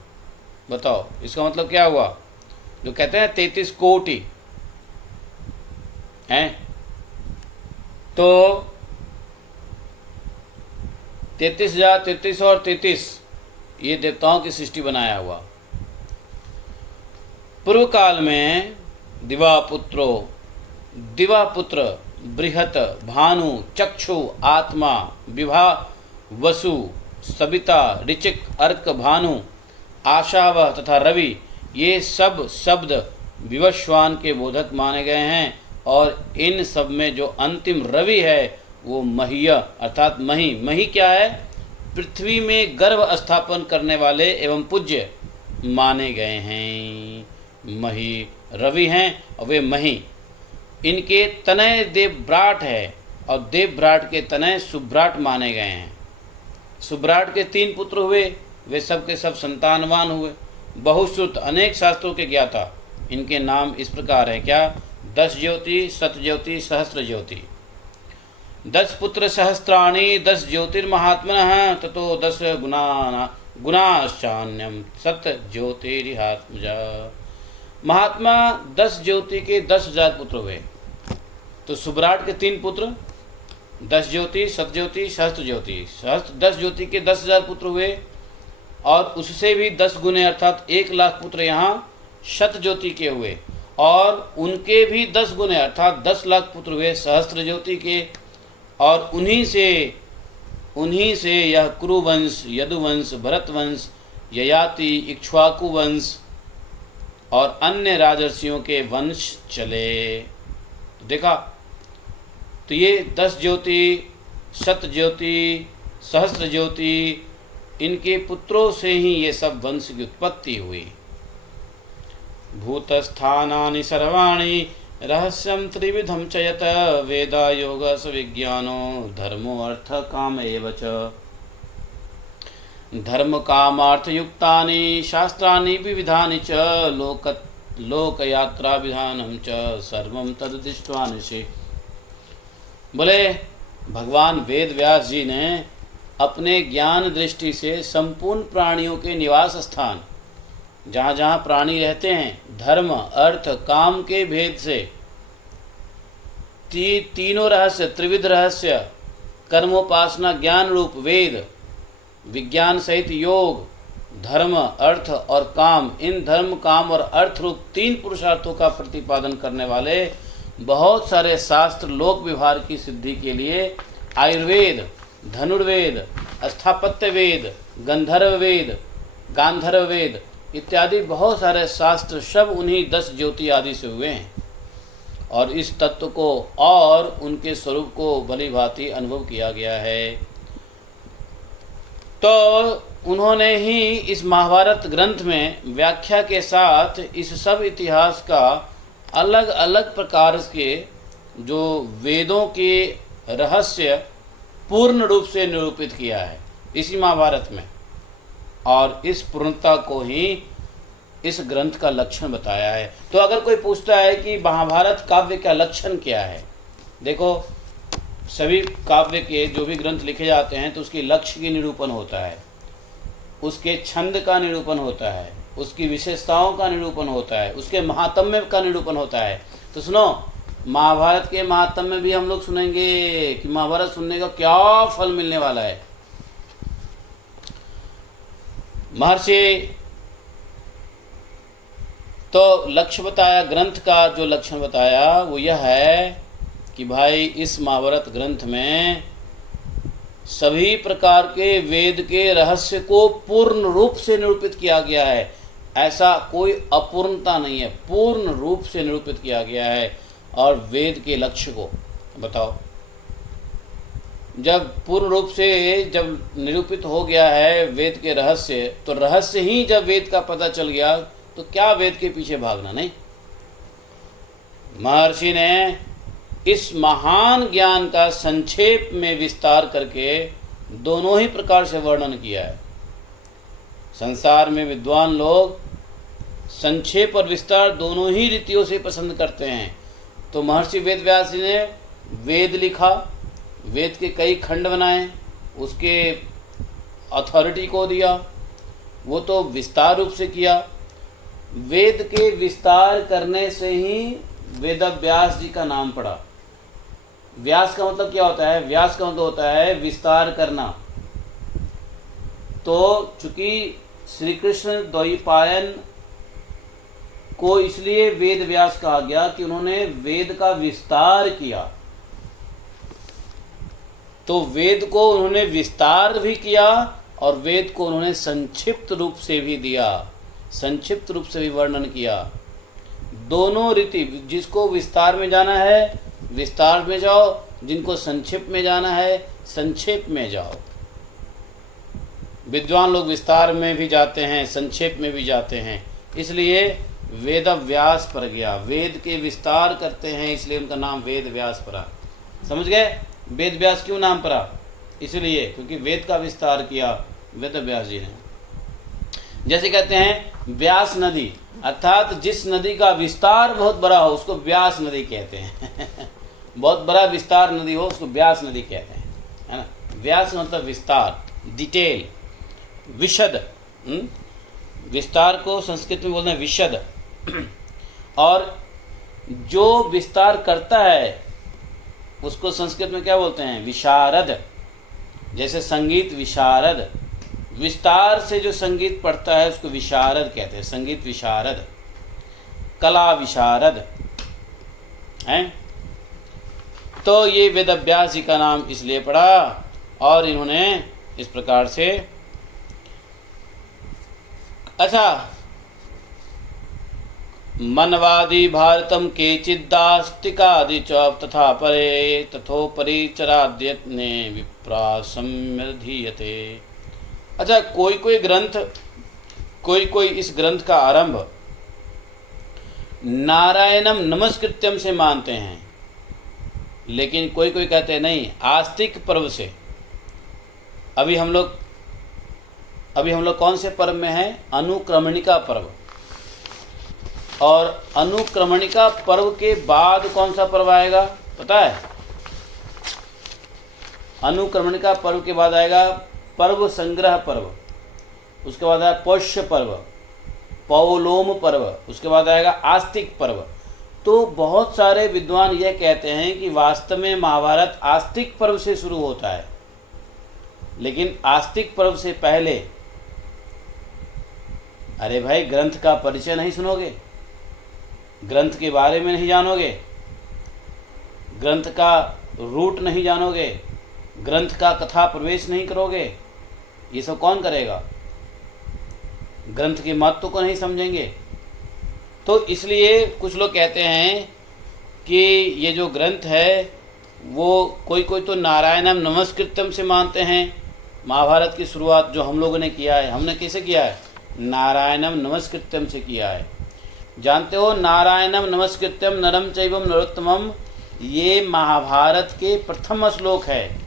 बताओ इसका मतलब क्या हुआ? जो कहते हैं 33 कोटि हैं, तो 33,000, 3300 और 33 ये देवताओं की सृष्टि बनाया हुआ। पूर्व काल में दिवापुत्र, बृहत, भानु, चक्षु, आत्मा, विभा, वसु, सविता, ऋचिक, अर्क, भानु आशावह तथा रवि, ये सब शब्द विवस्वान के बोधक माने गए हैं। और इन सब में जो अंतिम रवि है वो महीय अर्थात मही। मही क्या है? पृथ्वी में गर्भ स्थापन करने वाले एवं पूज्य माने गए हैं। मही रवि हैं और वे मही। इनके तनय देवव्राट है और देवव्राट के तनय सुभ्राट माने गए हैं। सुभ्राट के 3 पुत्र हुए, वे सब के सब संतानवान हुए। बहुश्रुत अनेक शास्त्रों के ज्ञाता। इनके नाम इस प्रकार है क्या? 10 ज्योति, सतज्योति, सहस्त्र ज्योति। 10 पुत्र सहस्त्राणि 10 ज्योतिर्महात्मनः ततो 10 गुणाश्चान्यम सत ज्योतिरिहात्मजा। महात्मा 10 ज्योति के 10,000 पुत्र हुए। तो सुभ्राट के 3 पुत्र 10 ज्योति, सतज्योति, सहस्त्र ज्योति। 10 ज्योति के 10,000 पुत्र हुए और उससे भी 10 गुने अर्थात 1,00,000 पुत्र यहाँ शत ज्योति के हुए और उनके भी 10 गुने अर्थात 10,00,000 पुत्र हुए सहस्त्र ज्योति के। और उन्हीं से यह कुरुवंश, यदुवंश, भरतवंश, ययाति, इक्ष्वाकु वंश और अन्य राजर्षियों के वंश चले। देखा, तो ये 10 ज्योति, शत ज्योति, सहस्त्र ज्योति, इनके पुत्रों से ही ये सब वंश की उत्पत्ति हुई। भूतस्थानानि सर्वाणि रहस्यं त्रिविधं च यत वेदा योग विज्ञानो धर्मो अर्थ काम एव च। धर्म कामार्थ युक्तानि शास्त्राणि विविधानि च लोकयात्रा विधानं च सर्वं तद्दृष्ट्वा निशे। बोले भगवान वेद व्यास जी ने अपने ज्ञान दृष्टि से संपूर्ण प्राणियों के निवास स्थान, जहाँ जहाँ प्राणी रहते हैं, धर्म अर्थ काम के भेद से तीनों रहस्य, त्रिविध रहस्य, कर्मोपासना ज्ञान रूप वेद, विज्ञान सहित योग, धर्म अर्थ और काम, इन धर्म काम और अर्थ रूप 3 पुरुषार्थों का प्रतिपादन करने वाले बहुत सारे शास्त्र लोक व्यवहार की सिद्धि के लिए आयुर्वेद, धनुर्वेद, स्थापत्य वेद, गंधर्व वेद, गांधर्व वेद इत्यादि बहुत सारे शास्त्र सब उन्हीं 10 ज्योति आदि से हुए हैं। और इस तत्व को और उनके स्वरूप को भली भांति अनुभव किया गया है। तो उन्होंने ही इस महाभारत ग्रंथ में व्याख्या के साथ इस सब इतिहास का अलग अलग प्रकार के जो वेदों के रहस्य पूर्ण रूप से निरूपित किया है इसी महाभारत में। और इस पूर्णता को ही इस ग्रंथ का लक्षण बताया है। तो अगर कोई पूछता है कि महाभारत काव्य का लक्षण क्या है, देखो सभी काव्य के जो भी ग्रंथ लिखे जाते हैं तो उसके लक्ष्य की निरूपण होता है, उसके छंद का निरूपण होता है, उसकी विशेषताओं का निरूपण होता है, उसके महात्म्य का निरूपण होता है। तो सुनो, महाभारत के महात्म्य भी हम लोग सुनेंगे कि महाभारत सुनने का क्या फल मिलने वाला है। महर्षि तो लक्ष्य बताया, ग्रंथ का जो लक्षण बताया वो यह है कि भाई इस महाभारत ग्रंथ में सभी प्रकार के वेद के रहस्य को पूर्ण रूप से निरूपित किया गया है। ऐसा कोई अपूर्णता नहीं है, पूर्ण रूप से निरूपित किया गया है। और वेद के लक्ष्य को बताओ, जब पूर्ण रूप से जब निरूपित हो गया है वेद के रहस्य, तो रहस्य ही जब वेद का पता चल गया तो क्या वेद के पीछे भागना। नहीं, महर्षि ने इस महान ज्ञान का संक्षेप में विस्तार करके दोनों ही प्रकार से वर्णन किया है। संसार में विद्वान लोग संक्षेप और विस्तार दोनों ही रीतियों से पसंद करते हैं। तो महर्षि वेद व्यास जी ने वेद लिखा, वेद के कई खंड बनाए, उसके अथॉरिटी को दिया, वो तो विस्तार रूप से किया। वेद के विस्तार करने से ही वेद व्यास जी का नाम पड़ा। व्यास का मतलब क्या होता है? व्यास का मतलब होता है विस्तार करना। तो चूंकि श्री कृष्ण द्वैपायन को इसलिए वेद व्यास कहा गया कि उन्होंने वेद का विस्तार किया। तो वेद को उन्होंने विस्तार भी किया और वेद को उन्होंने संक्षिप्त रूप से भी दिया, संक्षिप्त रूप से भी वर्णन किया। दोनों रीति, जिसको विस्तार में जाना है विस्तार में जाओ, जिनको संक्षेप में जाना है संक्षेप में जाओ। विद्वान लोग विस्तार में भी जाते हैं, संक्षेप में भी जाते हैं, इसलिए वेद व्यास पर गया। वेद के विस्तार करते हैं इसलिए उनका नाम वेद व्यास पड़ा। समझ गए? वेद व्यास क्यों नाम पड़ा? इसलिए क्योंकि वेद का विस्तार किया वेद व्यास जी ने। जैसे कहते हैं व्यास नदी, अर्थात जिस नदी का विस्तार बहुत बड़ा हो उसको व्यास नदी कहते हैं। बहुत बड़ा विस्तार नदी हो उसको व्यास नदी कहते हैं, है ना। व्यास मतलब विस्तार, डिटेल, विशद। विस्तार को संस्कृत में बोलते हैं विशद। और जो विस्तार करता है उसको संस्कृत में क्या बोलते हैं? विशारद। जैसे संगीत विशारद, विस्तार से जो संगीत पढ़ता है उसको विशारद कहते हैं, संगीत विशारद, कला विशारद हैं। तो ये वेदव्यास जी का नाम इसलिए पड़ा और इन्होंने इस प्रकार से, अच्छा, मनवादी भारतम केचिदास्तिकादि च तथा परे तथोपरि चराद्यत्ने विप्रा सम्यधीयते। अच्छा, कोई ग्रंथ, कोई इस ग्रंथ का आरंभ नारायणम नमस्कृत्यम से मानते हैं, लेकिन कोई कहते हैं नहीं, आस्तिक पर्व से। अभी हम लोग कौन से पर्व में हैं? अनुक्रमणिका पर्व। और अनुक्रमणिका पर्व के बाद कौन सा पर्व आएगा पता है? अनुक्रमणिका पर्व के बाद आएगा पर्व संग्रह पर्व, उसके बाद आएगा पौष्य पर्व, पौलोम पर्व, उसके बाद आएगा आस्तिक पर्व। तो बहुत सारे विद्वान यह कहते हैं कि वास्तव में महाभारत आस्तिक पर्व से शुरू होता है, लेकिन आस्तिक पर्व से पहले, अरे भाई, ग्रंथ का परिचय नहीं सुनोगे, ग्रंथ के बारे में नहीं जानोगे, ग्रंथ का रूट नहीं जानोगे, ग्रंथ का कथा प्रवेश नहीं करोगे, ये सब कौन करेगा? ग्रंथ के महत्व को नहीं समझेंगे। तो इसलिए कुछ लोग कहते हैं कि ये जो ग्रंथ है वो कोई तो नारायणम नमस्कृत्यम से मानते हैं। महाभारत की शुरुआत जो हम लोगों ने किया है, हमने कैसे किया है? नारायणम नमस्कृत्यम से किया है। जानते हो, नारायणम नमस्कृत्यम नरम चैवम नरोत्तमम, ये महाभारत के प्रथम श्लोक है,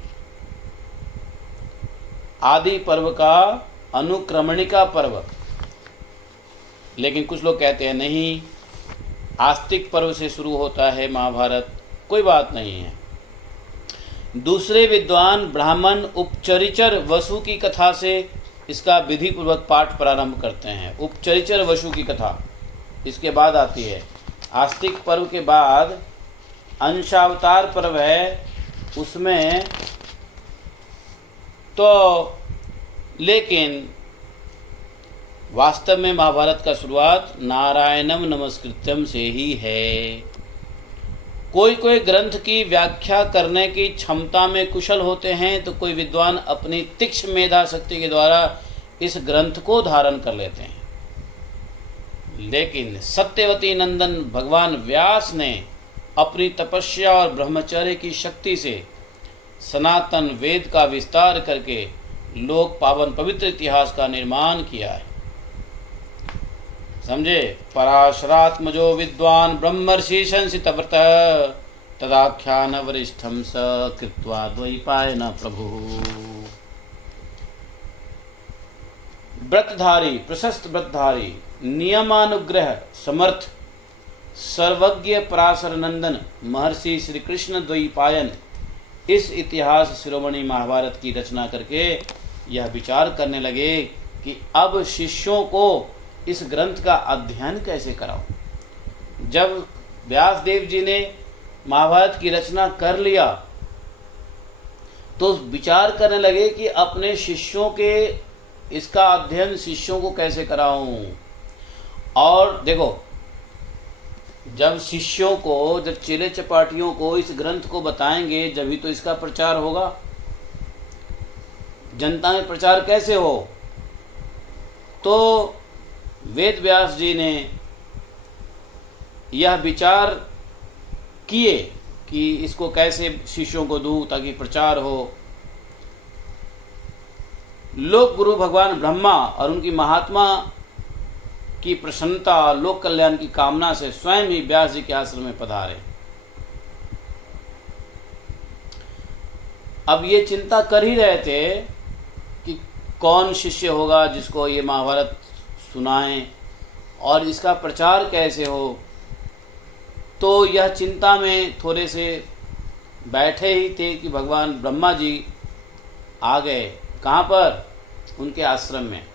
आदि पर्व का अनुक्रमणिका पर्व। लेकिन कुछ लोग कहते हैं नहीं, आस्तिक पर्व से शुरू होता है महाभारत। कोई बात नहीं है। दूसरे विद्वान ब्राह्मण उपचरिचर वसु की कथा से इसका विधि पूर्वक पाठ प्रारंभ करते हैं। उपचरिचर वसु की कथा इसके बाद आती है। आस्तिक पर्व के बाद अंशावतार पर्व है, उसमें तो, लेकिन वास्तव में महाभारत का शुरुआत नारायणम नमस्कृत्यम से ही है। कोई ग्रंथ की व्याख्या करने की क्षमता में कुशल होते हैं, तो कोई विद्वान अपनी तीक्ष्ण मेधा शक्ति के द्वारा इस ग्रंथ को धारण कर लेते हैं। लेकिन सत्यवती नंदन भगवान व्यास ने अपनी तपस्या और ब्रह्मचर्य की शक्ति से सनातन वेद का विस्तार करके लोक पावन पवित्र इतिहास का निर्माण किया है। समझे? पराशरात्मजो विद्वान ब्रह्मर्षि संसितव्रत तदाख्यान वरिष्ठम स कृत्वा द्वैपायन प्रभु। व्रतधारी, प्रशस्त व्रतधारी, नियमानुग्रह समर्थ, सर्वज्ञ पराशर नंदन महर्षि श्री कृष्ण द्वैपायन इस इतिहास शिरोमणि महाभारत की रचना करके यह विचार करने लगे कि अब शिष्यों को इस ग्रंथ का अध्ययन कैसे कराओ। जब व्यासदेव जी ने महाभारत की रचना कर लिया तो विचार करने लगे कि अपने शिष्यों के इसका अध्ययन शिष्यों को कैसे कराऊं। और देखो, जब शिष्यों को, जब चेले चपाटियों को इस ग्रंथ को बताएंगे जब ही तो इसका प्रचार होगा। जनता में प्रचार कैसे हो। तो वेद व्यास जी ने यह विचार किए कि इसको कैसे शिष्यों को दूं ताकि प्रचार हो। लोक गुरु भगवान ब्रह्मा और उनकी महात्मा की प्रसन्नता, लोक कल्याण की कामना से स्वयं ही व्यास जी के आश्रम में पधारे। अब ये चिंता कर ही रहे थे कि कौन शिष्य होगा जिसको ये महाभारत सुनाएं और इसका प्रचार कैसे हो। तो यह चिंता में थोड़े से बैठे ही थे कि भगवान ब्रह्मा जी आ गए। कहाँ पर? उनके आश्रम में।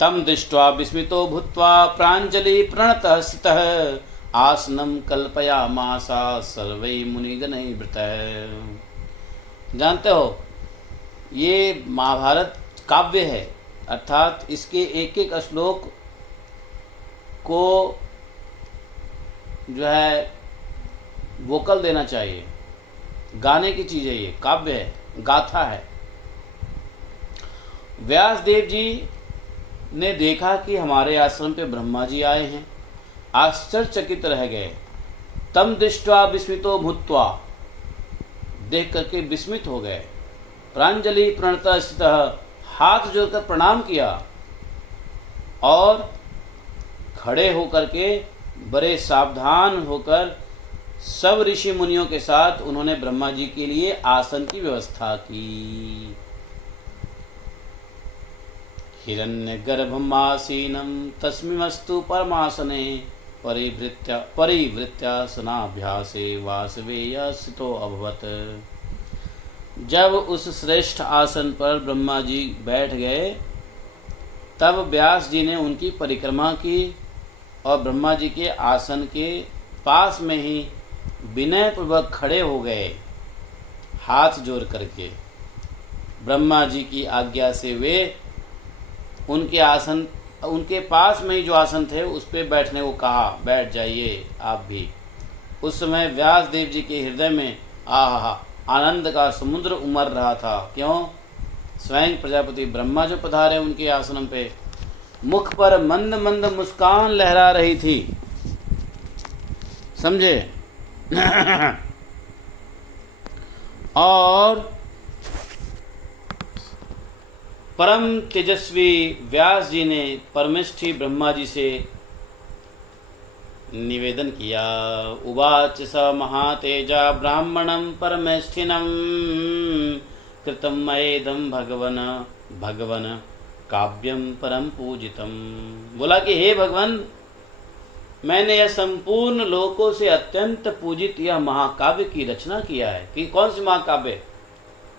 तम दृष्ट्वा विस्मितो भूत्वा प्राञ्जलि प्रणतः स्थितः आसनं कल्पयामासा सर्वै मुनिगणैः वृतः। जानते हो, ये महाभारत काव्य है, अर्थात इसके एक एक श्लोक को जो है वोकल देना चाहिए। गाने की चीज़ है, ये काव्य है, गाथा है। व्यास देव जी ने देखा कि हमारे आश्रम पे ब्रह्मा जी आए हैं, आश्चर्यचकित रह गए। तम दृष्ट्वा विस्मितो भूत्वा, देख करके विस्मित हो गए। प्राञ्जलि प्रणतः स्थितः, हाथ जोड़कर प्रणाम किया और खड़े होकर के बड़े सावधान होकर सब ऋषि मुनियों के साथ उन्होंने ब्रह्मा जी के लिए आसन की व्यवस्था की। हिरण्यगर्भमासीनं तस्मिमस्तु परमासने परिवृत्यासनाभ्यासे वासवेय स्थितो अभवत्। जब उस श्रेष्ठ आसन पर ब्रह्मा जी बैठ गए तब व्यास जी ने उनकी परिक्रमा की और ब्रह्मा जी के आसन के पास में ही विनयपूर्वक खड़े हो गए, हाथ जोड़ करके। ब्रह्मा जी की आज्ञा से वे उनके आसन, उनके पास में ही जो आसन थे उस पर बैठने को कहा, बैठ जाइए आप भी। उस समय व्यास देव जी के हृदय में आनंद का समुद्र उमड़ रहा था। क्यों? स्वयं प्रजापति ब्रह्मा जो पधारे उनके आश्रम पे, मुख पर मंद मंद मुस्कान लहरा रही थी। समझे? और परम तेजस्वी व्यास जी ने परमेष्ठी ब्रह्मा जी से निवेदन किया। उवाच स महातेजा ब्राह्मणं परमेष्ठिनं कृतं मयेदं भगवन काव्यम परम पूजितम। बोला कि हे भगवान, मैंने यह संपूर्ण लोकों से अत्यंत पूजित यह महाकाव्य की रचना किया है। कि कौन सी महाकाव्य?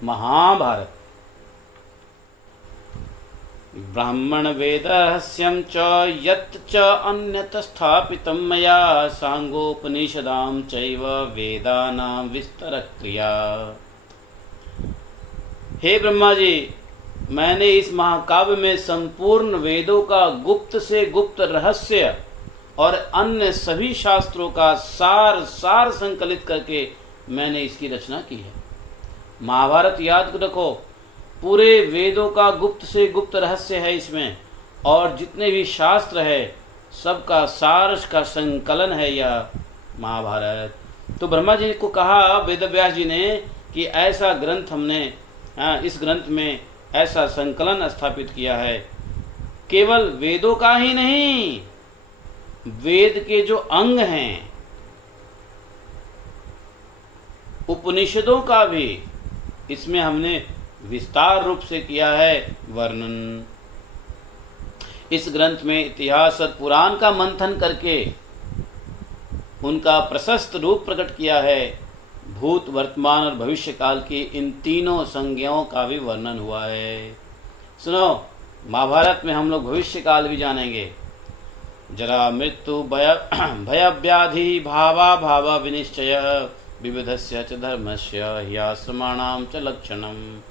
महाभारत। ब्राह्मण वेदहस्यं च यत् च अन्यत् स्थापितं मया सांगोपनिषदां चैव वेदानां विस्तरक्रिया। हे ब्रह्मा जी, मैंने इस महाकाव्य में संपूर्ण वेदों का गुप्त से गुप्त रहस्य और अन्य सभी शास्त्रों का सार संकलित करके मैंने इसकी रचना की है। महाभारत याद रखो, पूरे वेदों का गुप्त से गुप्त रहस्य है इसमें, और जितने भी शास्त्र है सबका सार का संकलन है यह महाभारत। तो ब्रह्मा जी को कहा वेद व्यास जी ने कि ऐसा ग्रंथ हमने, इस ग्रंथ में ऐसा संकलन स्थापित किया है। केवल वेदों का ही नहीं, वेद के जो अंग हैं, उपनिषदों का भी इसमें हमने विस्तार रूप से किया है वर्णन। इस ग्रंथ में इतिहास और पुराण का मंथन करके उनका प्रशस्त रूप प्रकट किया है। भूत, वर्तमान और भविष्य काल की इन तीनों संज्ञाओं का भी वर्णन हुआ है। सुनो, महाभारत में हम लोग भविष्य काल भी जानेंगे। जरा मृत्यु भय व्याधि भावा भावा विनिश्चय विविधस्य च धर्मस्य ह्याश्रमाणां च लक्षणम्।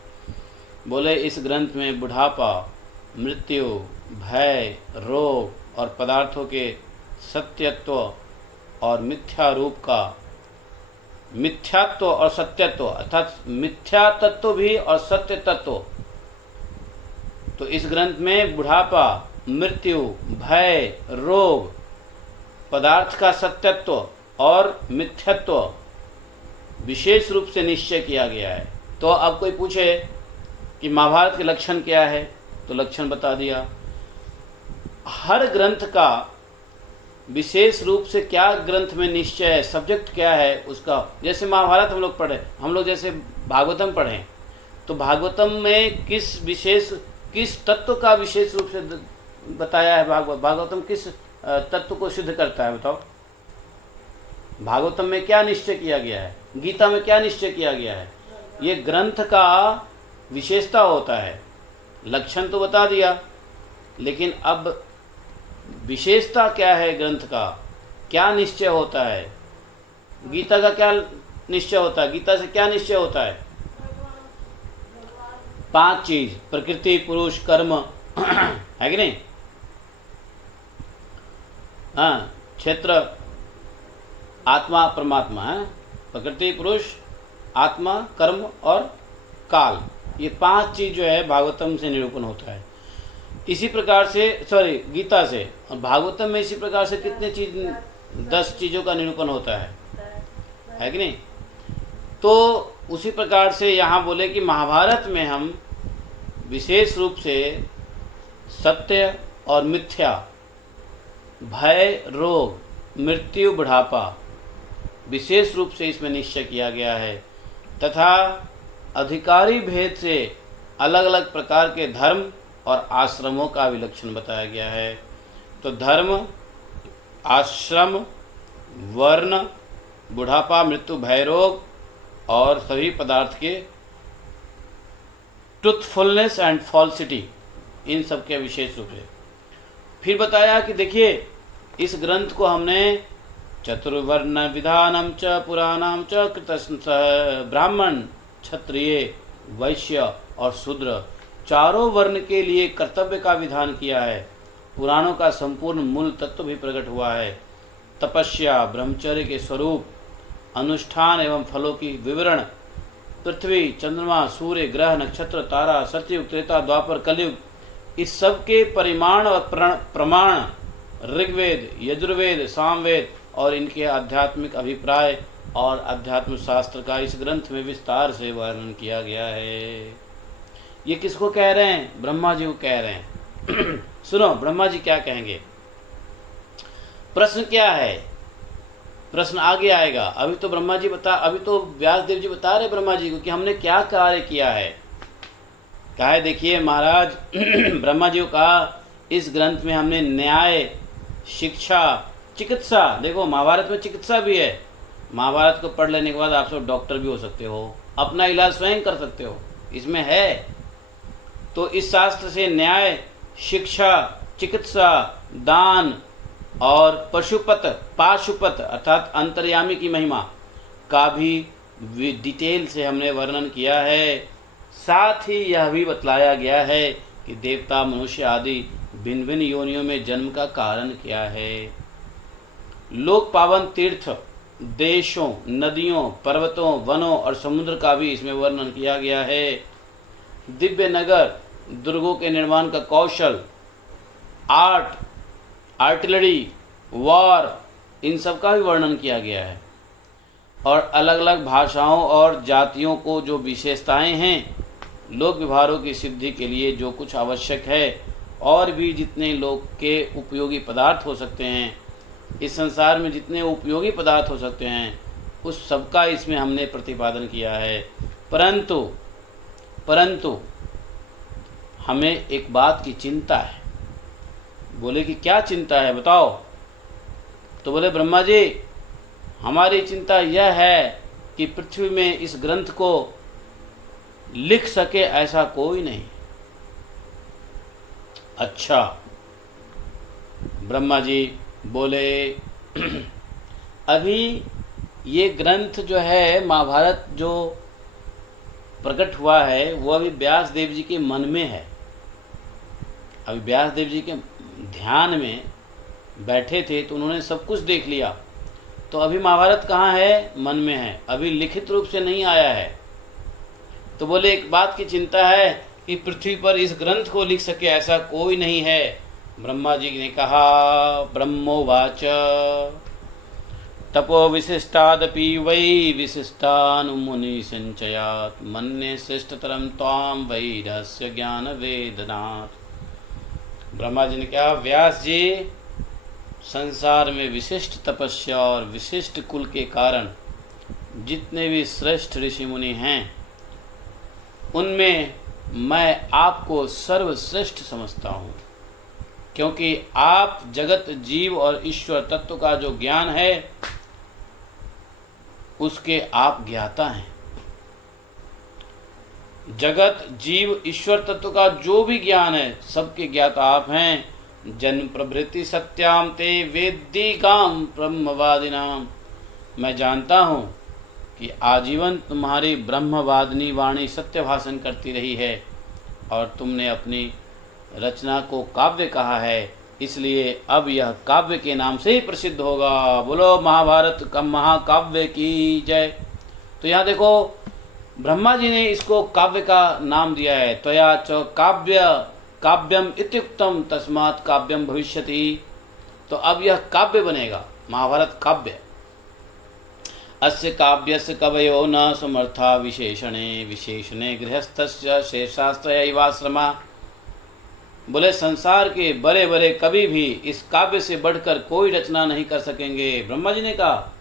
बोले इस ग्रंथ में बुढ़ापा, मृत्यु, भय, रोग और पदार्थों के सत्यत्व और मिथ्या रूप का मिथ्यात्व और सत्यत्व, अर्थात मिथ्या तत्व भी और सत्य तत्व। तो इस ग्रंथ में बुढ़ापा, मृत्यु, भय, रोग, पदार्थ का सत्यत्व और मिथ्यत्व विशेष रूप से निश्चय किया गया है। तो अब कोई पूछे कि महाभारत के लक्षण क्या है, तो लक्षण बता दिया। हर ग्रंथ का विशेष रूप से क्या ग्रंथ में निश्चय है, सब्जेक्ट क्या है उसका। जैसे महाभारत हम लोग पढ़े, हम लोग जैसे भागवतम पढ़ें, तो भागवतम में किस तत्व का विशेष रूप से बताया है। भागवतम किस तत्व को सिद्ध करता है, बताओ। भागवतम में क्या निश्चय किया गया है, गीता में क्या निश्चय किया गया है। ये ग्रंथ का विशेषता होता है। लक्षण तो बता दिया, लेकिन अब विशेषता क्या है ग्रंथ का, क्या निश्चय होता है। गीता का क्या निश्चय होता है, गीता से क्या निश्चय होता है। 5 चीज, प्रकृति, पुरुष, कर्म है कि नहीं, हाँ, क्षेत्र, आत्मा, परमात्मा है। प्रकृति, पुरुष, आत्मा, कर्म और काल, ये 5 चीज जो है भागवतम से निरूपण होता है। इसी प्रकार से गीता से, और भागवतम में इसी प्रकार से कितने चीज, 10 चीजों का निरूपण होता है कि नहीं। तो उसी प्रकार से यहाँ बोले कि महाभारत में हम विशेष रूप से सत्य और मिथ्या, भय, रोग, मृत्यु, बुढ़ापा विशेष रूप से इसमें निश्चय किया गया है, तथा अधिकारी भेद से अलग अलग प्रकार के धर्म और आश्रमों का विलक्षण बताया गया है। तो धर्म, आश्रम, वर्ण, बुढ़ापा, मृत्यु, भय, रोग और सभी पदार्थ के ट्रुथफुलनेस एंड फॉल्सिटी, इन सब के विशेष रूप से। फिर बताया कि देखिए, इस ग्रंथ को हमने चतुर्वर्ण विधानम च पुराणम च कृतसंसः, ब्राह्मण, क्षत्रिय, वैश्य और शूद्र, चारों वर्ण के लिए कर्तव्य का विधान किया है। पुराणों का संपूर्ण मूल तत्व भी प्रकट हुआ है। तपस्या, ब्रह्मचर्य के स्वरूप, अनुष्ठान एवं फलों की विवरण, पृथ्वी, चंद्रमा, सूर्य, ग्रह, नक्षत्र, तारा, सतयुग, त्रेता, द्वापर, कलयुग, इस सब के परिमाण और प्रमाण, ऋग्वेद, यजुर्वेद, सामवेद और इनके आध्यात्मिक अभिप्राय और अध्यात्म शास्त्र का इस ग्रंथ में विस्तार से वर्णन किया गया है। ये किसको कह रहे हैं, ब्रह्मा जी को कह रहे हैं। सुनो ब्रह्मा जी क्या कहेंगे। प्रश्न क्या है, प्रश्न आगे आएगा। अभी तो ब्रह्मा जी अभी तो व्यास देव जी बता रहे ब्रह्मा जी को कि हमने क्या कार्य किया है। कहा है, देखिए महाराज, ब्रह्मा जी को कहा, इस ग्रंथ में हमने न्याय, शिक्षा, चिकित्सा, देखो महाभारत में चिकित्सा भी है। महाभारत को पढ़ लेने के बाद आप सब डॉक्टर भी हो सकते हो, अपना इलाज स्वयं कर सकते हो, इसमें है। तो इस शास्त्र से न्याय, शिक्षा, चिकित्सा, दान और पाशुपत अर्थात अंतर्यामी की महिमा का भी डिटेल से हमने वर्णन किया है। साथ ही यह भी बतलाया गया है कि देवता, मनुष्य आदि भिन्न भिन्न योनियों में जन्म का कारण क्या है। लोक पावन तीर्थ, देशों, नदियों, पर्वतों, वनों और समुद्र का भी इसमें वर्णन किया गया है। दिव्य नगर, दुर्गों के निर्माण का कौशल, आर्ट, आर्टिलरी, वॉर, इन सब का भी वर्णन किया गया है। और अलग अलग भाषाओं और जातियों को जो विशेषताएं हैं, लोक व्यवहारों की सिद्धि के लिए जो कुछ आवश्यक है, और भी जितने लोक के उपयोगी पदार्थ हो सकते हैं, इस संसार में जितने उपयोगी पदार्थ हो सकते हैं, उस सबका इसमें हमने प्रतिपादन किया है। परंतु हमें एक बात की चिंता है। बोले कि क्या चिंता है बताओ। तो बोले ब्रह्मा जी, हमारी चिंता यह है कि पृथ्वी में इस ग्रंथ को लिख सके ऐसा कोई नहीं। अच्छा, ब्रह्मा जी बोले अभी ये ग्रंथ जो है, महाभारत जो प्रकट हुआ है, वो अभी व्यास देव जी के मन में है। अभी व्यास देव जी के ध्यान में बैठे थे तो उन्होंने सब कुछ देख लिया। तो अभी महाभारत कहाँ है? मन में है, अभी लिखित रूप से नहीं आया है। तो बोले एक बात की चिंता है कि पृथ्वी पर इस ग्रंथ को लिख सके ऐसा कोई नहीं है। ब्रह्मा जी ने कहा, ब्रह्मोवाच तपो विशिष्टादपि वै विशिष्टानुमुनि संचयात् मन्ये श्रेष्ठतरम त्वाम वै रहस्य ज्ञान वेदनात्। ब्रह्मा जी ने कहा, व्यास जी, संसार में विशिष्ट तपस्या और विशिष्ट कुल के कारण जितने भी श्रेष्ठ ऋषि मुनि हैं उनमें मैं आपको सर्वश्रेष्ठ समझता हूँ, क्योंकि आप जगत, जीव और ईश्वर तत्व का जो ज्ञान है उसके आप ज्ञाता हैं। जगत, जीव, ईश्वर तत्व का जो भी ज्ञान है सबके ज्ञाता आप हैं। जन्म प्रभृति सत्याम ते वेदिकाम ब्रह्मवादिनाम। मैं जानता हूँ कि आजीवन तुम्हारी ब्रह्मवादिनी वाणी सत्य भाषण करती रही है और तुमने अपनी रचना को काव्य कहा है, इसलिए अब यह काव्य के नाम से ही प्रसिद्ध होगा। बोलो महाभारत का महाकाव्य की जय। तो यहाँ देखो, ब्रह्मा जी ने इसको काव्य का नाम दिया है। त्वया च काव्यम इत्युक्तम तस्मात् काव्यम भविष्यति। तो अब यह काव्य बनेगा, महाभारत काव्य। अस्य काव्यस्य कवयो न समर्था विशेषणे विशेषणे गृहस्थस्य शेषास्त्रयैवाश्रमा। बोले संसार के बड़े बड़े कवि भी इस काव्य से बढ़कर कोई रचना नहीं कर सकेंगे। ब्रह्मा जी ने कहा,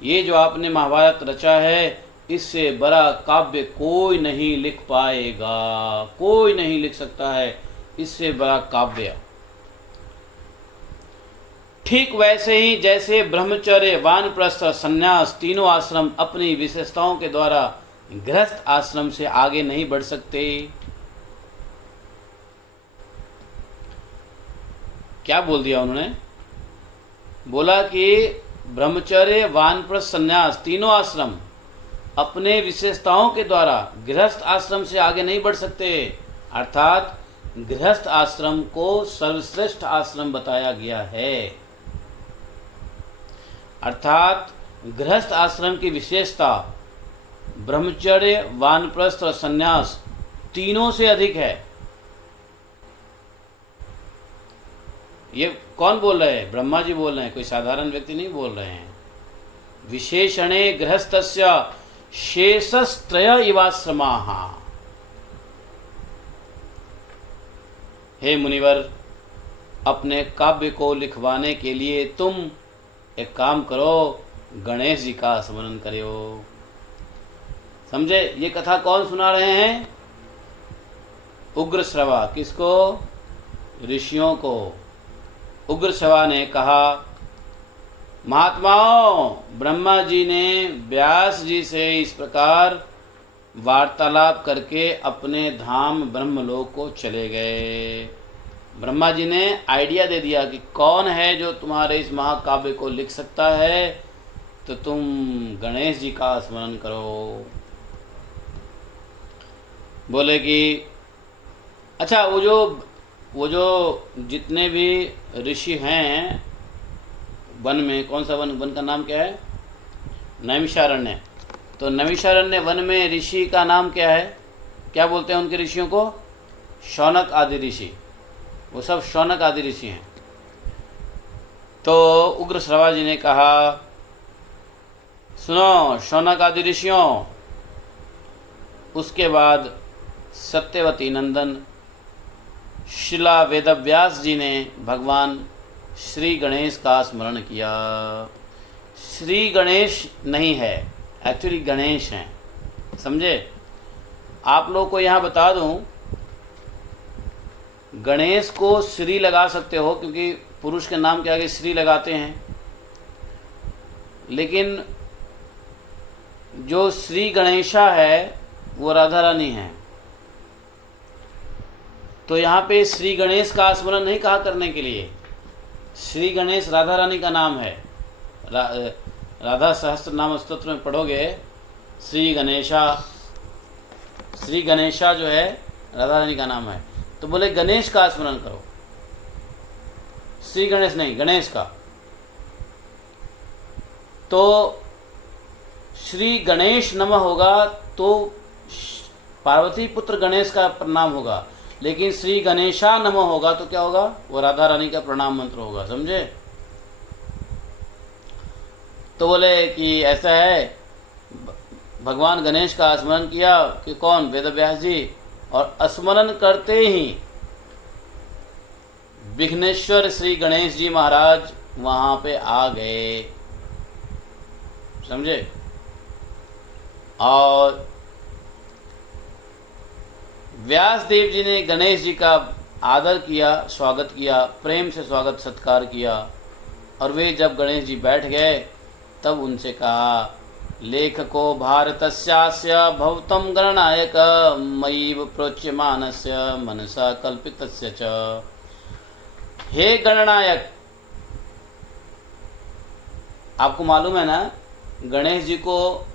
ये जो आपने महाभारत रचा है इससे बड़ा काव्य कोई नहीं लिख पाएगा, कोई नहीं लिख सकता है इससे बड़ा काव्य। ठीक वैसे ही जैसे ब्रह्मचर्य, वानप्रस्थ, संन्यास तीनों आश्रम अपनी विशेषताओं के द्वारा गृहस्थ आश्रम से आगे नहीं बढ़ सकते। क्या बोल दिया उन्होंने? बोला कि ब्रह्मचर्य, वानप्रस्थ, संन्यास तीनों आश्रम अपने विशेषताओं के द्वारा गृहस्थ आश्रम से आगे नहीं बढ़ सकते। अर्थात गृहस्थ आश्रम को सर्वश्रेष्ठ आश्रम बताया गया है। अर्थात गृहस्थ आश्रम की विशेषता ब्रह्मचर्य, वानप्रस्थ और संन्यास तीनों से अधिक है। ये कौन बोल रहे हैं? ब्रह्मा जी बोल रहे हैं, कोई साधारण व्यक्ति नहीं बोल रहे हैं। विशेषणे गृहस्थस्य शेषस्त्रय इवाश्रमाः। हे मुनिवर, अपने काव्य को लिखवाने के लिए तुम एक काम करो, गणेश जी का स्मरण करो। समझे? ये कथा कौन सुना रहे हैं? उग्रश्रवा। किसको? ऋषियों को। उग्रश्रवा ने कहा, महात्माओं, ब्रह्मा जी ने व्यास जी से इस प्रकार वार्तालाप करके अपने धाम ब्रह्मलोक को चले गए। ब्रह्मा जी ने आइडिया दे दिया कि कौन है जो तुम्हारे इस महाकाव्य को लिख सकता है, तो तुम गणेश जी का स्मरण करो। बोले कि अच्छा, वो जो जितने भी ऋषि हैं वन में, कौन सा वन का नाम क्या है? नैमिषारण्य। तो नैमिषारण्य वन में ऋषि का नाम क्या है? क्या बोलते हैं उनके ऋषियों को? शौनक आदि ऋषि। वो सब शौनक आदि ऋषि हैं। तो उग्रश्रवा जी ने कहा, सुनो शौनक आदि ऋषियों। उसके बाद सत्यवती नंदन शिला वेदव्यास जी ने भगवान श्री गणेश का स्मरण किया। श्री गणेश नहीं है, एक्चुअली गणेश हैं। समझे? आप लोग को यहाँ बता दूं, गणेश को श्री लगा सकते हो क्योंकि पुरुष के नाम के आगे श्री लगाते हैं, लेकिन जो श्री गणेशा है वो राधा रानी है। तो यहाँ पे श्री गणेश का स्मरण नहीं कहा करने के लिए। श्री गणेश राधा रानी का नाम है। राधा सहस्त्र नाम स्तोत्र में पढ़ोगे, श्री गणेशा जो है राधा रानी का नाम है। तो बोले गणेश का स्मरण करो, श्री गणेश नहीं, गणेश का। तो श्री गणेश नमः होगा तो पार्वती पुत्र गणेश का प्रणाम होगा, लेकिन श्री गणेशा नमः होगा तो क्या होगा, वो राधा रानी का प्रणाम मंत्र होगा। समझे? तो बोले कि ऐसा है, भगवान गणेश का स्मरण किया कि कौन, वेद व्यास जी, और स्मरण करते ही विघ्नेश्वर श्री गणेश जी महाराज वहां पे आ गए। समझे? और व्यास देव जी ने गणेश जी का आदर किया, स्वागत किया, प्रेम से स्वागत सत्कार किया। और वे जब गणेश जी बैठ गए तब उनसे कहा, लेखको भारतस्यास्य भवतं गणनायक मयीव प्रोच्यमानस्य मनसा कल्पितस्य च। हे गणनायक, आपको मालूम है ना, गणेश जी को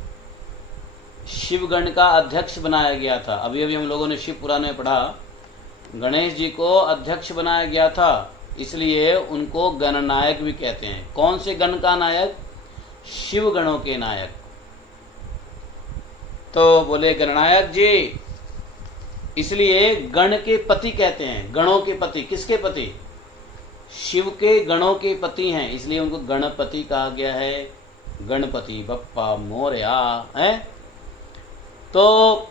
शिवगण का अध्यक्ष बनाया गया था। अभी अभी हम लोगों ने शिव पुराण में पढ़ा, गणेश जी को अध्यक्ष बनाया गया था, इसलिए उनको गणनायक भी कहते हैं। कौन से गण का नायक? शिव गणों के नायक। तो बोले गणनायक जी, इसलिए गण के पति कहते हैं, गणों के पति। किसके पति? शिव के गणों के पति हैं, इसलिए उनको गणपति कहा गया है। गणपति बप्पा मोरया है। तो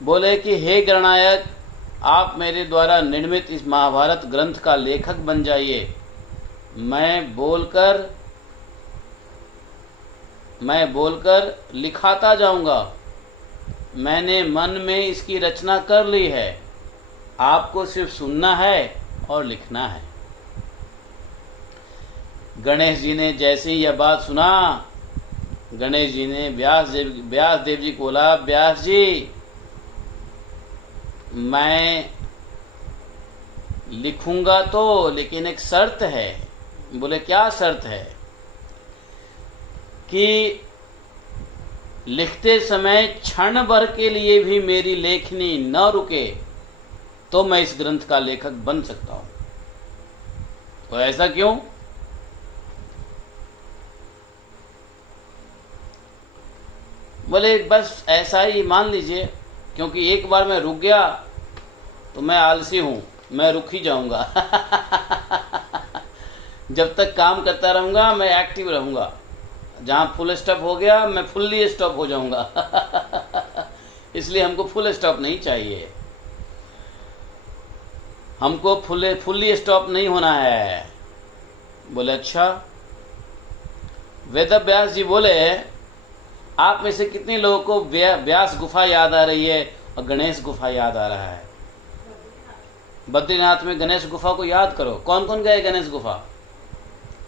बोले कि हे गणनायक, आप मेरे द्वारा निर्मित इस महाभारत ग्रंथ का लेखक बन जाइए। मैं बोलकर लिखाता जाऊंगा। मैंने मन में इसकी रचना कर ली है, आपको सिर्फ सुनना है और लिखना है। गणेश जी ने जैसे ही यह बात सुना, गणेश जी ने व्यास देव जी को बोला, व्यास जी, मैं लिखूंगा तो, लेकिन एक शर्त है। बोले क्या शर्त है? कि लिखते समय क्षण भर के लिए भी मेरी लेखनी न रुके तो मैं इस ग्रंथ का लेखक बन सकता हूं। तो ऐसा क्यों? बोले बस ऐसा ही मान लीजिए, क्योंकि एक बार मैं रुक गया तो मैं आलसी हूं, मैं रुक ही जाऊंगा। जब तक काम करता रहूंगा मैं एक्टिव रहूंगा, जहां फुल स्टॉप हो गया मैं फुल्ली स्टॉप हो जाऊंगा। इसलिए हमको फुल स्टॉप नहीं चाहिए, हमको फुल्ली स्टॉप नहीं होना है। बोले अच्छा। वेद व्यास जी बोले, आप में से कितने लोगों को व्यास गुफा याद आ रही है और गणेश गुफा याद आ रहा है? बद्रीनाथ में गणेश गुफा को याद करो। कौन कौन गए गणेश गुफा?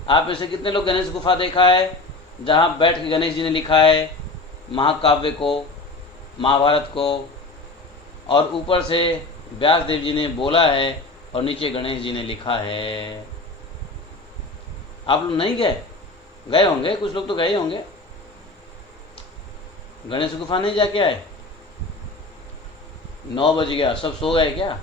आप में से कितने लोग गणेश गुफा देखा है, जहाँ बैठ के गणेश जी ने लिखा है महाकाव्य को, महाभारत को, और ऊपर से व्यास देव जी ने बोला है और नीचे गणेश जी ने लिखा है। आप लोग नहीं गए? गए होंगे, कुछ लोग तो गए होंगे। गणेश गुफा नहीं जाके आए? 9 बज गया, सब सो गए क्या?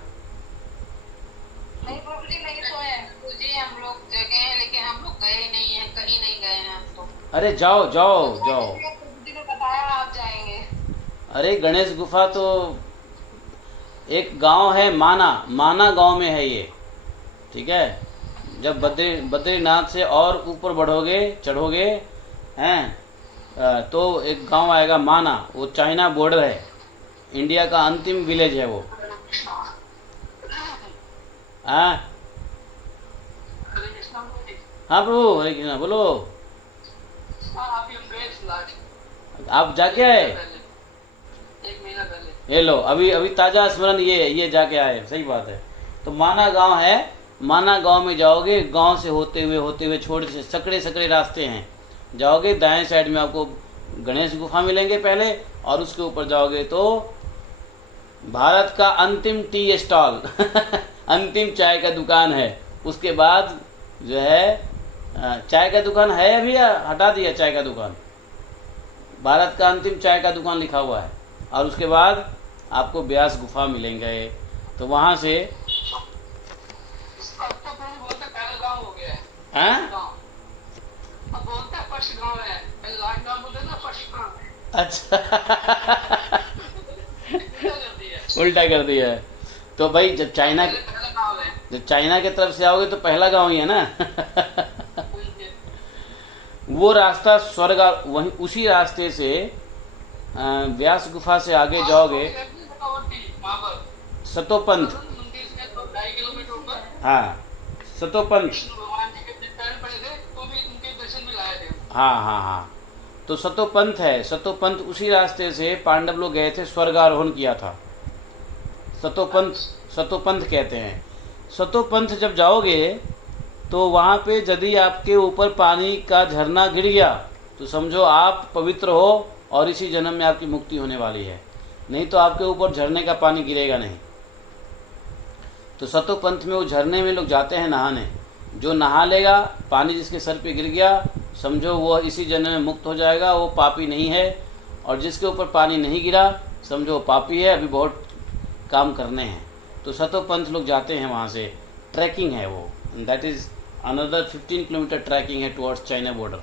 नहीं बाबू जी, नहीं सोए हैं जी, हम लोग जगे हैं लेकिन हम लोग गए नहीं हैं, कहीं नहीं गए हैं हम तो। अरे जाओ जाओ जाओ। जी ने बताया आप जाएंगे। अरे गणेश गुफा तो एक गांव है, माना गांव में है ये, ठीक है। जब बद्रीनाथ से और ऊपर बढ़ोगे, चढ़ोगे हैं, तो एक गांव आएगा माना, वो चाइना बॉर्डर है, इंडिया का अंतिम विलेज है वो। हाँ प्रभु, हरे कृष्णा बोलो। आप जाके आए? 1 महीना पहले। ये लो, अभी ताजा स्मरण ये जाके आए, सही बात है। तो माना गांव है, माना गांव में जाओगे, गांव से होते हुए छोटे से सकड़े रास्ते हैं, जाओगे दाएं साइड में आपको गणेश गुफा मिलेंगे पहले, और उसके ऊपर जाओगे तो भारत का अंतिम टी स्टॉल अंतिम चाय का दुकान है। उसके बाद जो है चाय का दुकान है अभी या हटा दिया चाय का दुकान? भारत का अंतिम चाय का दुकान लिखा हुआ है। और उसके बाद आपको व्यास गुफा मिलेंगे, तो वहाँ से अब तो बोलते पहले गाँव हो गया है। हैं? अब बोलते फर्स्ट गाँव है। अच्छा उल्टा कर दिया। उल्टा कर दिया है। तो भाई पहले पहला गाँव है। जब चाइना की तरफ से आओगे तो पहला गांव ही है ना। वो रास्ता स्वर्ग, वहीं उसी रास्ते से व्यास गुफा से आगे जाओगे। वहाँ पर सतोपंथ, मंदिर से तो 2.5 किलोमीटर ऊपर हाँ सतोपंथ, विष्णु भगवान जी के पैर पड़े थे, तो भी उनके दर्शन में लाए थे। हाँ हाँ हाँ। तो सतोपंथ है, सतोपंथ उसी रास्ते से पांडव लोग गए थे, स्वर्गारोहण किया था। सतोपंथ, सतोपंथ कहते हैं। सतोपंथ जब जाओगे तो वहाँ पे यदि आपके ऊपर पानी का झरना गिर गया तो समझो आप पवित्र हो और इसी जन्म में आपकी मुक्ति होने वाली है, नहीं तो आपके ऊपर झरने का पानी गिरेगा नहीं। तो सतोपंथ में वो झरने में लोग जाते हैं नहाने। जो नहा लेगा, पानी जिसके सर पे गिर गया समझो वो इसी जन्म में मुक्त हो जाएगा, वो पापी नहीं है। और जिसके ऊपर पानी नहीं गिरा समझो वो पापी है, अभी बहुत काम करने हैं। तो सतोपंथ लोग जाते हैं वहाँ से, ट्रैकिंग है वो, that is another 15 kilometre trekking है टुवर्ड्स चाइना बॉर्डर।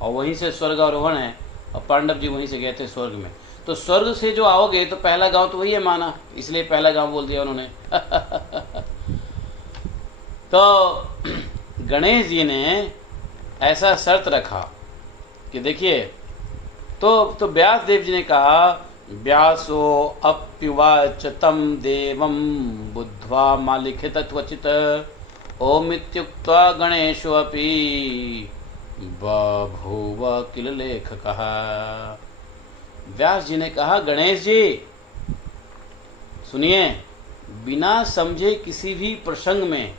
और वहीं से स्वर्गारोहण है और पांडव जी वहीं से गए थे स्वर्ग में। तो स्वर्ग से जो आओगे तो पहला गांव तो वही है माना, इसलिए पहला गांव बोल दिया उन्होंने। तो गणेश जी ने ऐसा शर्त रखा कि देखिए, तो व्यास देव जी ने कहा, व्यासो अप्युवाच तम देवम बुद्ध्वा मालिखितत्वचित ओमित्युक्त्वा गणेशो अपि बभूव किल लेखकः। व्यास जी ने कहा, गणेश जी सुनिए, बिना समझे किसी भी प्रसंग में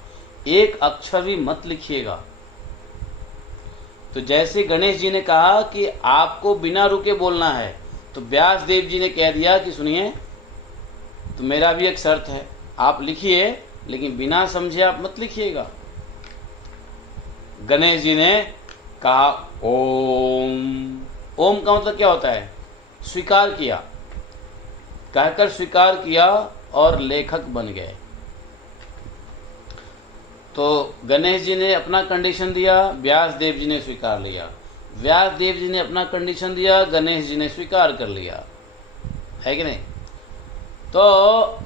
एक अक्षर भी मत लिखिएगा। तो जैसे गणेश जी ने कहा कि आपको बिना रुके बोलना है, तो व्यास देव जी ने कह दिया कि सुनिए, तो मेरा भी एक शर्त है, आप लिखिए लेकिन बिना समझे आप मत लिखिएगा। गणेश जी ने कहा ओम। ओम का मतलब क्या होता है? स्वीकार किया, कहकर स्वीकार किया और लेखक बन गए। तो गणेश जी ने अपना कंडीशन दिया, व्यास देव जी ने स्वीकार लिया। व्यास देव जी ने अपना कंडीशन दिया, गणेश जी ने स्वीकार कर लिया, है कि नहीं? तो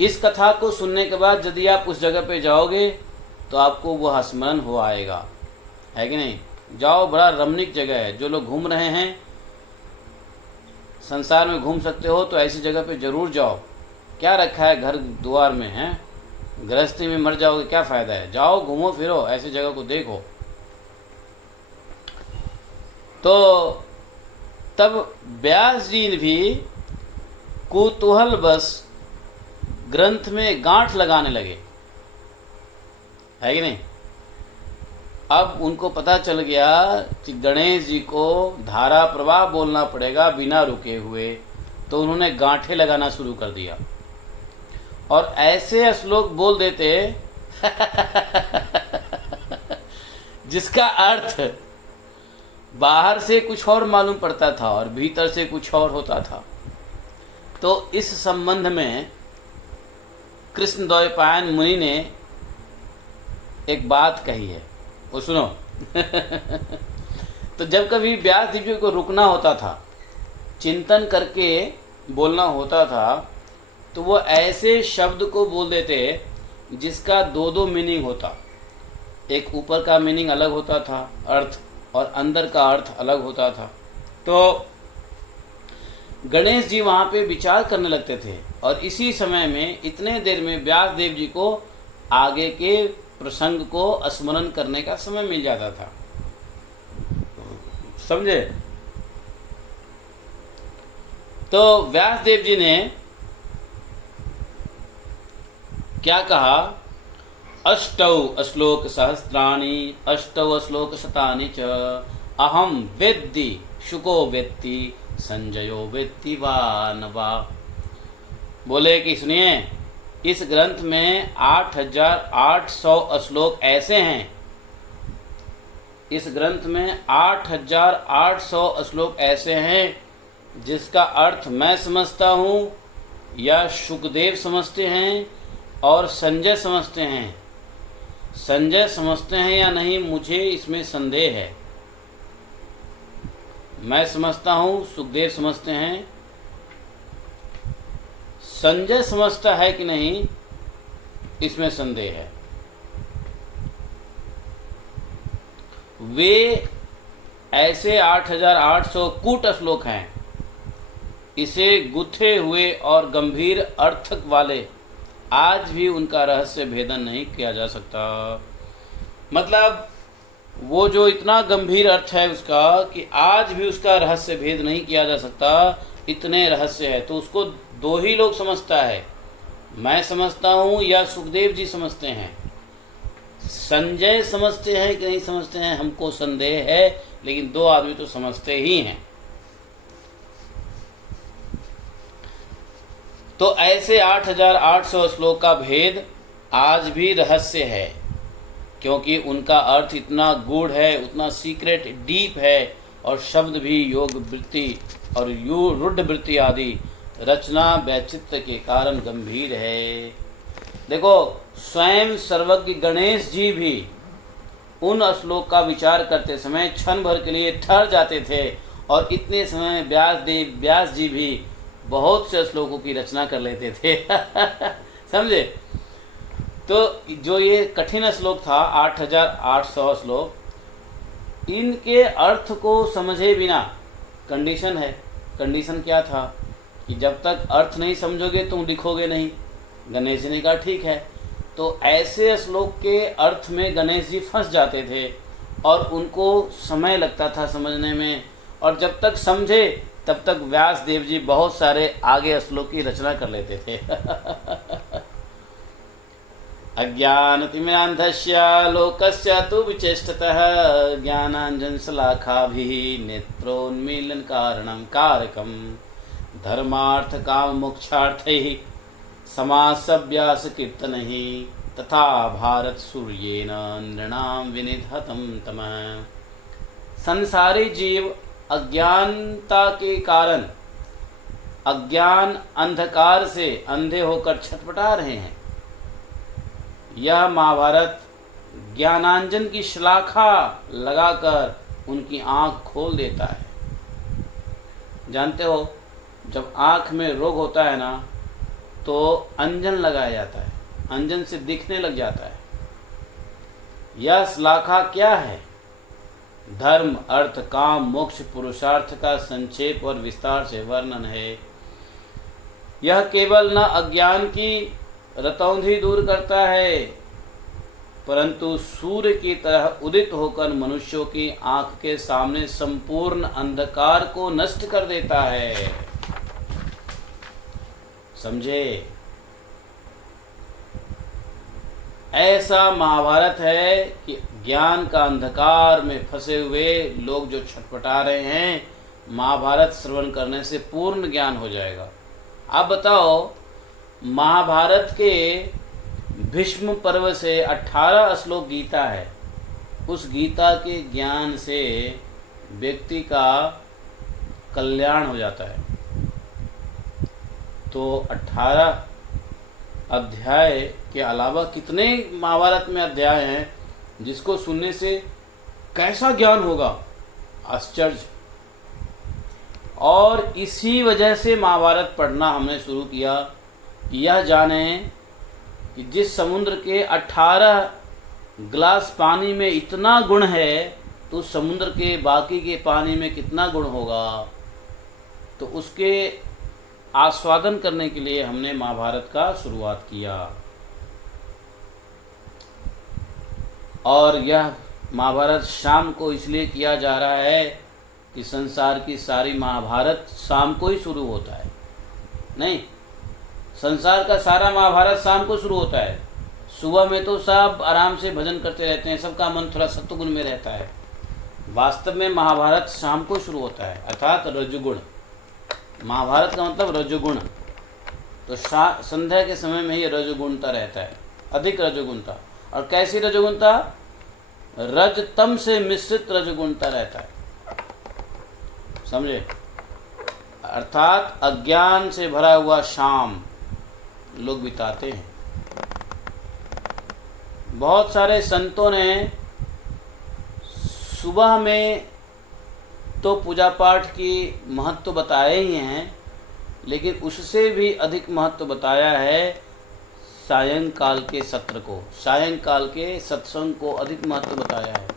इस कथा को सुनने के बाद यदि आप उस जगह पे जाओगे तो आपको वह स्मरण हो आएगा, है कि नहीं? जाओ, बड़ा रमणीक जगह है। जो लोग घूम रहे हैं, संसार में घूम सकते हो तो ऐसी जगह पे जरूर जाओ। क्या रखा है घर द्वार में, है? गृहस्थी में मर जाओगे, क्या फ़ायदा है? जाओ, घूमो फिरो, ऐसी जगह को देखो। तो तब व्यास जी भी कौतूहल बस ग्रंथ में गांठ लगाने लगे, है कि नहीं? अब उनको पता चल गया कि गणेश जी को धारा प्रवाह बोलना पड़ेगा बिना रुके हुए, तो उन्होंने गांठें लगाना शुरू कर दिया और ऐसे श्लोक बोल देते जिसका अर्थ बाहर से कुछ और मालूम पड़ता था और भीतर से कुछ और होता था। तो इस संबंध में कृष्णद्वैपायन मुनि ने एक बात कही है, वो सुनो। तो जब कभी व्यास देव जी को रुकना होता था, चिंतन करके बोलना होता था, तो वो ऐसे शब्द को बोल देते जिसका दो दो मीनिंग होता। एक ऊपर का मीनिंग अलग होता था अर्थ, और अंदर का अर्थ अलग होता था। तो गणेश जी वहाँ पे विचार करने लगते थे और इसी समय में इतने देर में व्यास देव जी को आगे के प्रसंग को स्मरण करने का समय मिल जाता था, समझे? तो व्यास देव जी ने क्या कहा? अष्टौ श्लोक सहस्राणि अष्टौ श्लोक शतानि च अहम वेत्ति शुको वेत्ति संजयो वेत्ति वा न वा। बोले कि सुनिए, इस ग्रंथ में 8800 श्लोक ऐसे हैं, इस ग्रंथ में 8800 श्लोक ऐसे हैं जिसका अर्थ मैं समझता हूँ या शुकदेव समझते हैं और संजय समझते हैं। संजय समझते हैं या नहीं, मुझे इसमें संदेह है। मैं समझता हूँ, सुखदेव समझते हैं, संजय समझता है कि नहीं, इसमें संदेह है। वे ऐसे 8800 कूट श्लोक हैं, इसे गुथे हुए और गंभीर अर्थ वाले, आज भी उनका रहस्य भेदन नहीं किया जा सकता। मतलब वो जो इतना गंभीर अर्थ है उसका कि आज भी उसका रहस्य भेद नहीं किया जा सकता, इतने रहस्य है। तो उसको दो ही लोग समझता है, मैं समझता हूँ या सुखदेव जी समझते हैं। संजय समझते हैं कि नहीं समझते हैं, हमको संदेह है, लेकिन दो आदमी तो समझते ही हैं। तो ऐसे 8800 श्लोक का भेद आज भी रहस्य है, क्योंकि उनका अर्थ इतना गूढ़ है, उतना सीक्रेट डीप है, और शब्द भी योग वृत्ति और रूढ़ वृत्ति आदि रचना वैचित्र के कारण गंभीर है। देखो, स्वयं सर्वज्ञ गणेश जी भी उन श्लोक का विचार करते समय क्षण भर के लिए ठहर जाते थे, और इतने समय में व्यास जी भी बहुत से श्लोकों की रचना कर लेते थे। समझे? तो जो ये कठिन श्लोक था 8800 श्लोक, इनके अर्थ को समझे बिना, कंडीशन है, कंडीशन क्या था कि जब तक अर्थ नहीं समझोगे तुम लिखोगे नहीं। गणेश जी ने कहा ठीक है। तो ऐसे श्लोक के अर्थ में गणेश जी फंस जाते थे और उनको समय लगता था समझने में, और जब तक समझे तब तक व्यास देव जी बहुत सारे आगे श्लोक की रचना कर लेते थे। अज्ञानतिमिरान्धस्य लोकस्य तु विचेष्टतः ज्ञानाञ्जनशलाखाभिः नेत्रोन्मीलन कारणं कारकं धर्मार्थ काम मोक्षार्थैः समासव्यास कीर्तनैः तथा भारत सूर्येन नृणां विनिधतं तमः। संसारी जीव अज्ञानता के कारण, अज्ञान अंधकार से अंधे होकर छटपटा रहे हैं। यह महाभारत ज्ञानांजन की शलाखा लगाकर उनकी आंख खोल देता है। जानते हो, जब आंख में रोग होता है ना, तो अंजन लगाया जाता है, अंजन से दिखने लग जाता है। यह शलाखा क्या है? धर्म, अर्थ, काम, मोक्ष, पुरुषार्थ का संक्षेप और विस्तार से वर्णन है। यह केवल न अज्ञान की रतौंधी दूर करता है, परंतु सूर्य की तरह उदित होकर मनुष्यों की आंख के सामने संपूर्ण अंधकार को नष्ट कर देता है। समझे? ऐसा महाभारत है कि ज्ञान का अंधकार में फंसे हुए लोग जो छटपटा रहे हैं, महाभारत श्रवण करने से पूर्ण ज्ञान हो जाएगा। आप बताओ, महाभारत के भीष्म पर्व से 18 श्लोक गीता है, उस गीता के ज्ञान से व्यक्ति का कल्याण हो जाता है। तो 18 अध्याय के अलावा कितने महाभारत में अध्याय हैं जिसको सुनने से कैसा ज्ञान होगा, आश्चर्य। और इसी वजह से महाभारत पढ़ना हमने शुरू किया, यह जाने कि जिस समुद्र के 18 गिलास पानी में इतना गुण है, तो समुद्र के बाकी के पानी में कितना गुण होगा। तो उसके आस्वादन करने के लिए हमने महाभारत का शुरुआत किया। और यह महाभारत शाम को इसलिए किया जा रहा है कि संसार की सारी महाभारत शाम को ही शुरू होता है। नहीं, संसार का सारा महाभारत शाम को शुरू होता है। सुबह में तो सब आराम से भजन करते रहते हैं, सबका मन थोड़ा सत्वगुण में रहता है। वास्तव में महाभारत शाम को शुरू होता है, अर्थात रजोगुण। महाभारत का मतलब रजोगुण। तो संध्या के समय में ही रजोगुणता रहता है, अधिक रजोगुणता। और कैसी रजोगुणता? रजतम से मिश्रित रजोगुणता रहता है। समझे? अर्थात अज्ञान से भरा हुआ शाम लोग बिताते हैं। बहुत सारे संतों ने सुबह में तो पूजा पाठ की महत्व बताए ही हैं, लेकिन उससे भी अधिक महत्व बताया है सायंकाल के सत्र को, सायंकाल के सत्संग को अधिक महत्व बताया है।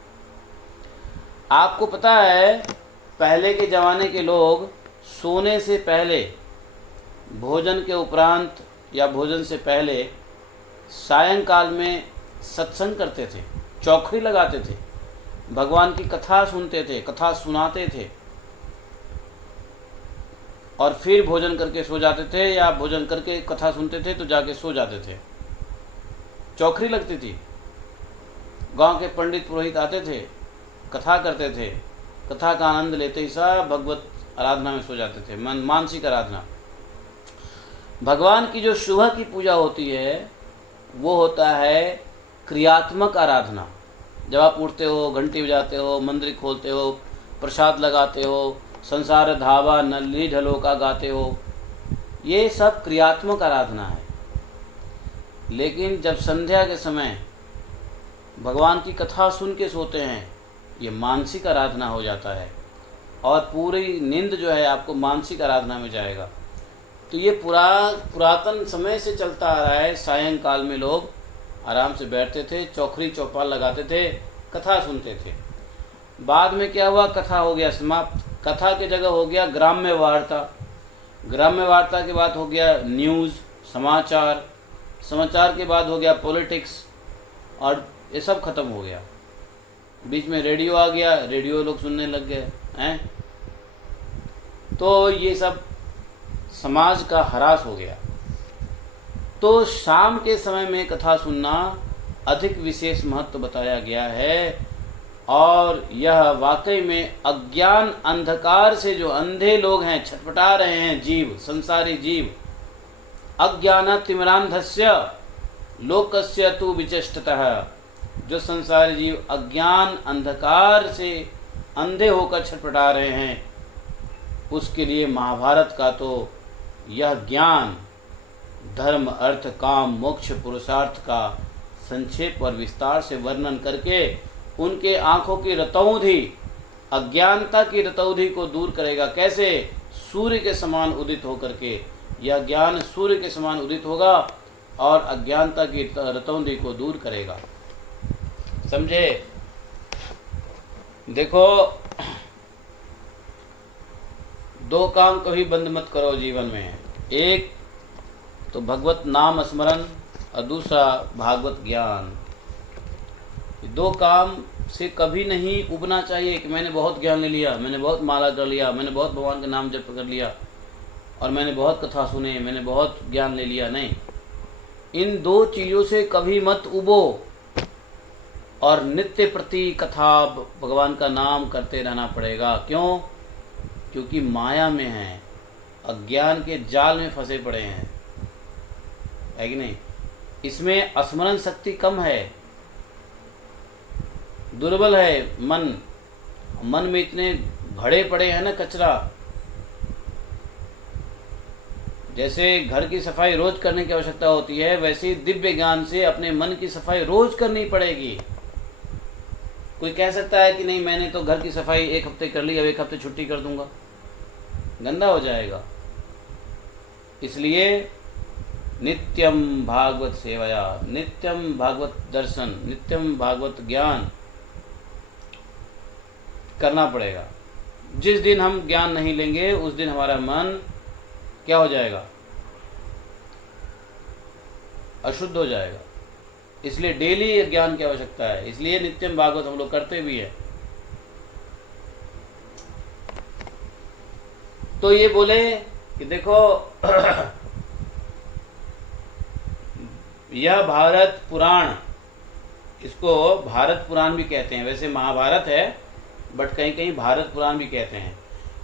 आपको पता है पहले के ज़माने के लोग सोने से पहले, भोजन के उपरांत या भोजन से पहले सायंकाल में सत्संग करते थे, चौखड़ी लगाते थे, भगवान की कथा सुनते थे, कथा सुनाते थे और फिर भोजन करके सो जाते थे, या भोजन करके कथा सुनते थे तो जाके सो जाते थे। चौखड़ी लगती थी, गांव के पंडित पुरोहित आते थे, कथा करते थे, कथा का आनंद लेते ही सब भगवत आराधना में सो जाते थे, मानसिक आराधना। भगवान की जो सुबह की पूजा होती है वो होता है क्रियात्मक आराधना। जब आप उठते हो, घंटी बजाते हो, मंदिर खोलते हो, प्रसाद लगाते हो, संसार धावा नल्ली ढलोका गाते हो, ये सब क्रियात्मक आराधना है। लेकिन जब संध्या के समय भगवान की कथा सुन के सोते हैं, ये मानसिक आराधना हो जाता है और पूरी नींद जो है आपको मानसिक आराधना में जाएगा। तो ये पुरातन समय से चलता आ रहा है। सायंकाल में लोग आराम से बैठते थे, चौखड़ी चौपाल लगाते थे, कथा सुनते थे। बाद में क्या हुआ, कथा हो गया समाप्त, कथा की जगह हो गया ग्राम्य वार्ता, ग्राम्य वार्ता के बाद हो गया न्यूज़, समाचार, समाचार के बाद हो गया पॉलिटिक्स, और ये सब खत्म हो गया। बीच में रेडियो आ गया, रेडियो लोग सुनने लग गए हैं, तो ये सब समाज का ह्रास हो गया। तो शाम के समय में कथा सुनना अधिक विशेष महत्व बताया गया है, और यह वाकई में अज्ञान अंधकार से जो अंधे लोग हैं, छटपटा रहे हैं जीव, संसारी जीव, अज्ञानातिमिरान्धस्य लोकस्य तु विचेष्टतः, जो संसारी जीव अज्ञान अंधकार से अंधे होकर छटपटा रहे हैं, उसके लिए महाभारत का तो यह ज्ञान धर्म अर्थ काम मोक्ष पुरुषार्थ का संक्षेप और विस्तार से वर्णन करके उनके आँखों की रतौंधी, अज्ञानता की रतौंधी को दूर करेगा। कैसे? सूर्य के समान उदित होकर के यह ज्ञान सूर्य के समान उदित होगा और अज्ञानता की रतौंधी को दूर करेगा। समझे? देखो, दो काम कभी बंद मत करो जीवन में, एक तो भगवत नाम स्मरण और दूसरा भागवत ज्ञान। दो काम से कभी नहीं उबना चाहिए कि मैंने बहुत ज्ञान ले लिया, मैंने बहुत माला कर लिया, मैंने बहुत भगवान का नाम जप कर लिया और मैंने बहुत कथा सुने, मैंने बहुत ज्ञान ले लिया। नहीं, इन दो चीज़ों से कभी मत उबो और नित्य प्रति कथा भगवान का नाम करते रहना पड़ेगा। क्यों? क्योंकि माया में हैं, अज्ञान के जाल में फंसे पड़े हैं, है कि नहीं? इसमें स्मरण शक्ति कम है, दुर्बल है मन में इतने भरे पड़े हैं ना कचरा। जैसे घर की सफाई रोज करने की आवश्यकता होती है, वैसे ही दिव्य ज्ञान से अपने मन की सफाई रोज करनी पड़ेगी। कोई कह सकता है कि नहीं मैंने तो घर की सफाई एक हफ्ते कर ली, अब एक हफ्ते छुट्टी कर दूंगा, गंदा हो जाएगा। इसलिए नित्यम भागवत सेवया, नित्यम भागवत दर्शन, नित्यम भागवत ज्ञान करना पड़ेगा। जिस दिन हम ज्ञान नहीं लेंगे उस दिन हमारा मन क्या हो जाएगा? अशुद्ध हो जाएगा। इसलिए डेली ज्ञान की आवश्यकता है, इसलिए नित्यम भागवत हम लोग करते भी हैं। तो ये बोले कि देखो यह भारत पुराण, इसको भारत पुराण भी कहते हैं, वैसे महाभारत है बट कहीं कहीं भारत पुराण भी कहते हैं।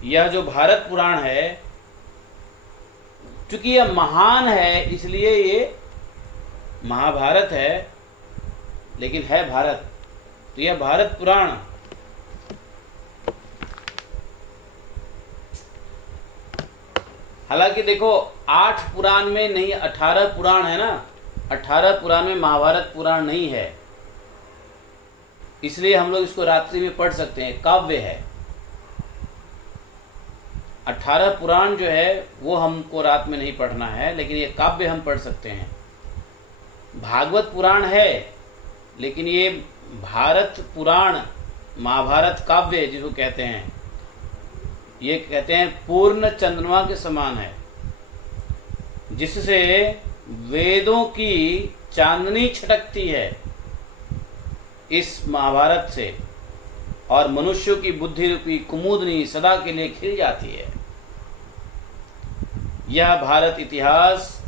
यह जो भारत पुराण है, चूंकि यह महान है इसलिए ये महाभारत है, लेकिन है भारत, तो यह भारत पुराण हालांकि देखो 8 पुराण में नहीं, 18 पुराण है ना, 18 पुराण में महाभारत पुराण नहीं है, इसलिए हम लोग इसको रात्रि में पढ़ सकते हैं, काव्य है। 18 पुराण जो है वो हमको रात में नहीं पढ़ना है, लेकिन ये काव्य हम पढ़ सकते हैं। भागवत पुराण है, लेकिन ये भारत पुराण, महाभारत काव्य जिसको कहते हैं, ये कहते हैं पूर्ण चंद्रमा के समान है, जिससे वेदों की चांदनी छटकती है इस महाभारत से, और मनुष्यों की बुद्धि रूपी कुमुदनी सदा के लिए खिल जाती है। यह भारत इतिहास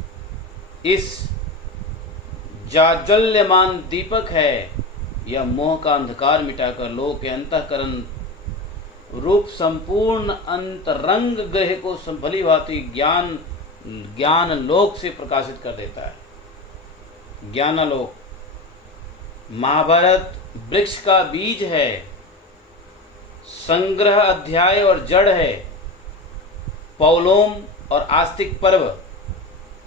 इस जाज्वल्यमान दीपक है। यह मोह का अंधकार मिटाकर लोक के अंतःकरण रूप संपूर्ण अंतरंग ग्रह को भली भांति ज्ञान लोक से प्रकाशित कर देता है। ज्ञानालोक महाभारत वृक्ष का बीज है, संग्रह अध्याय और जड़ है। पौलोम और आस्तिक पर्व,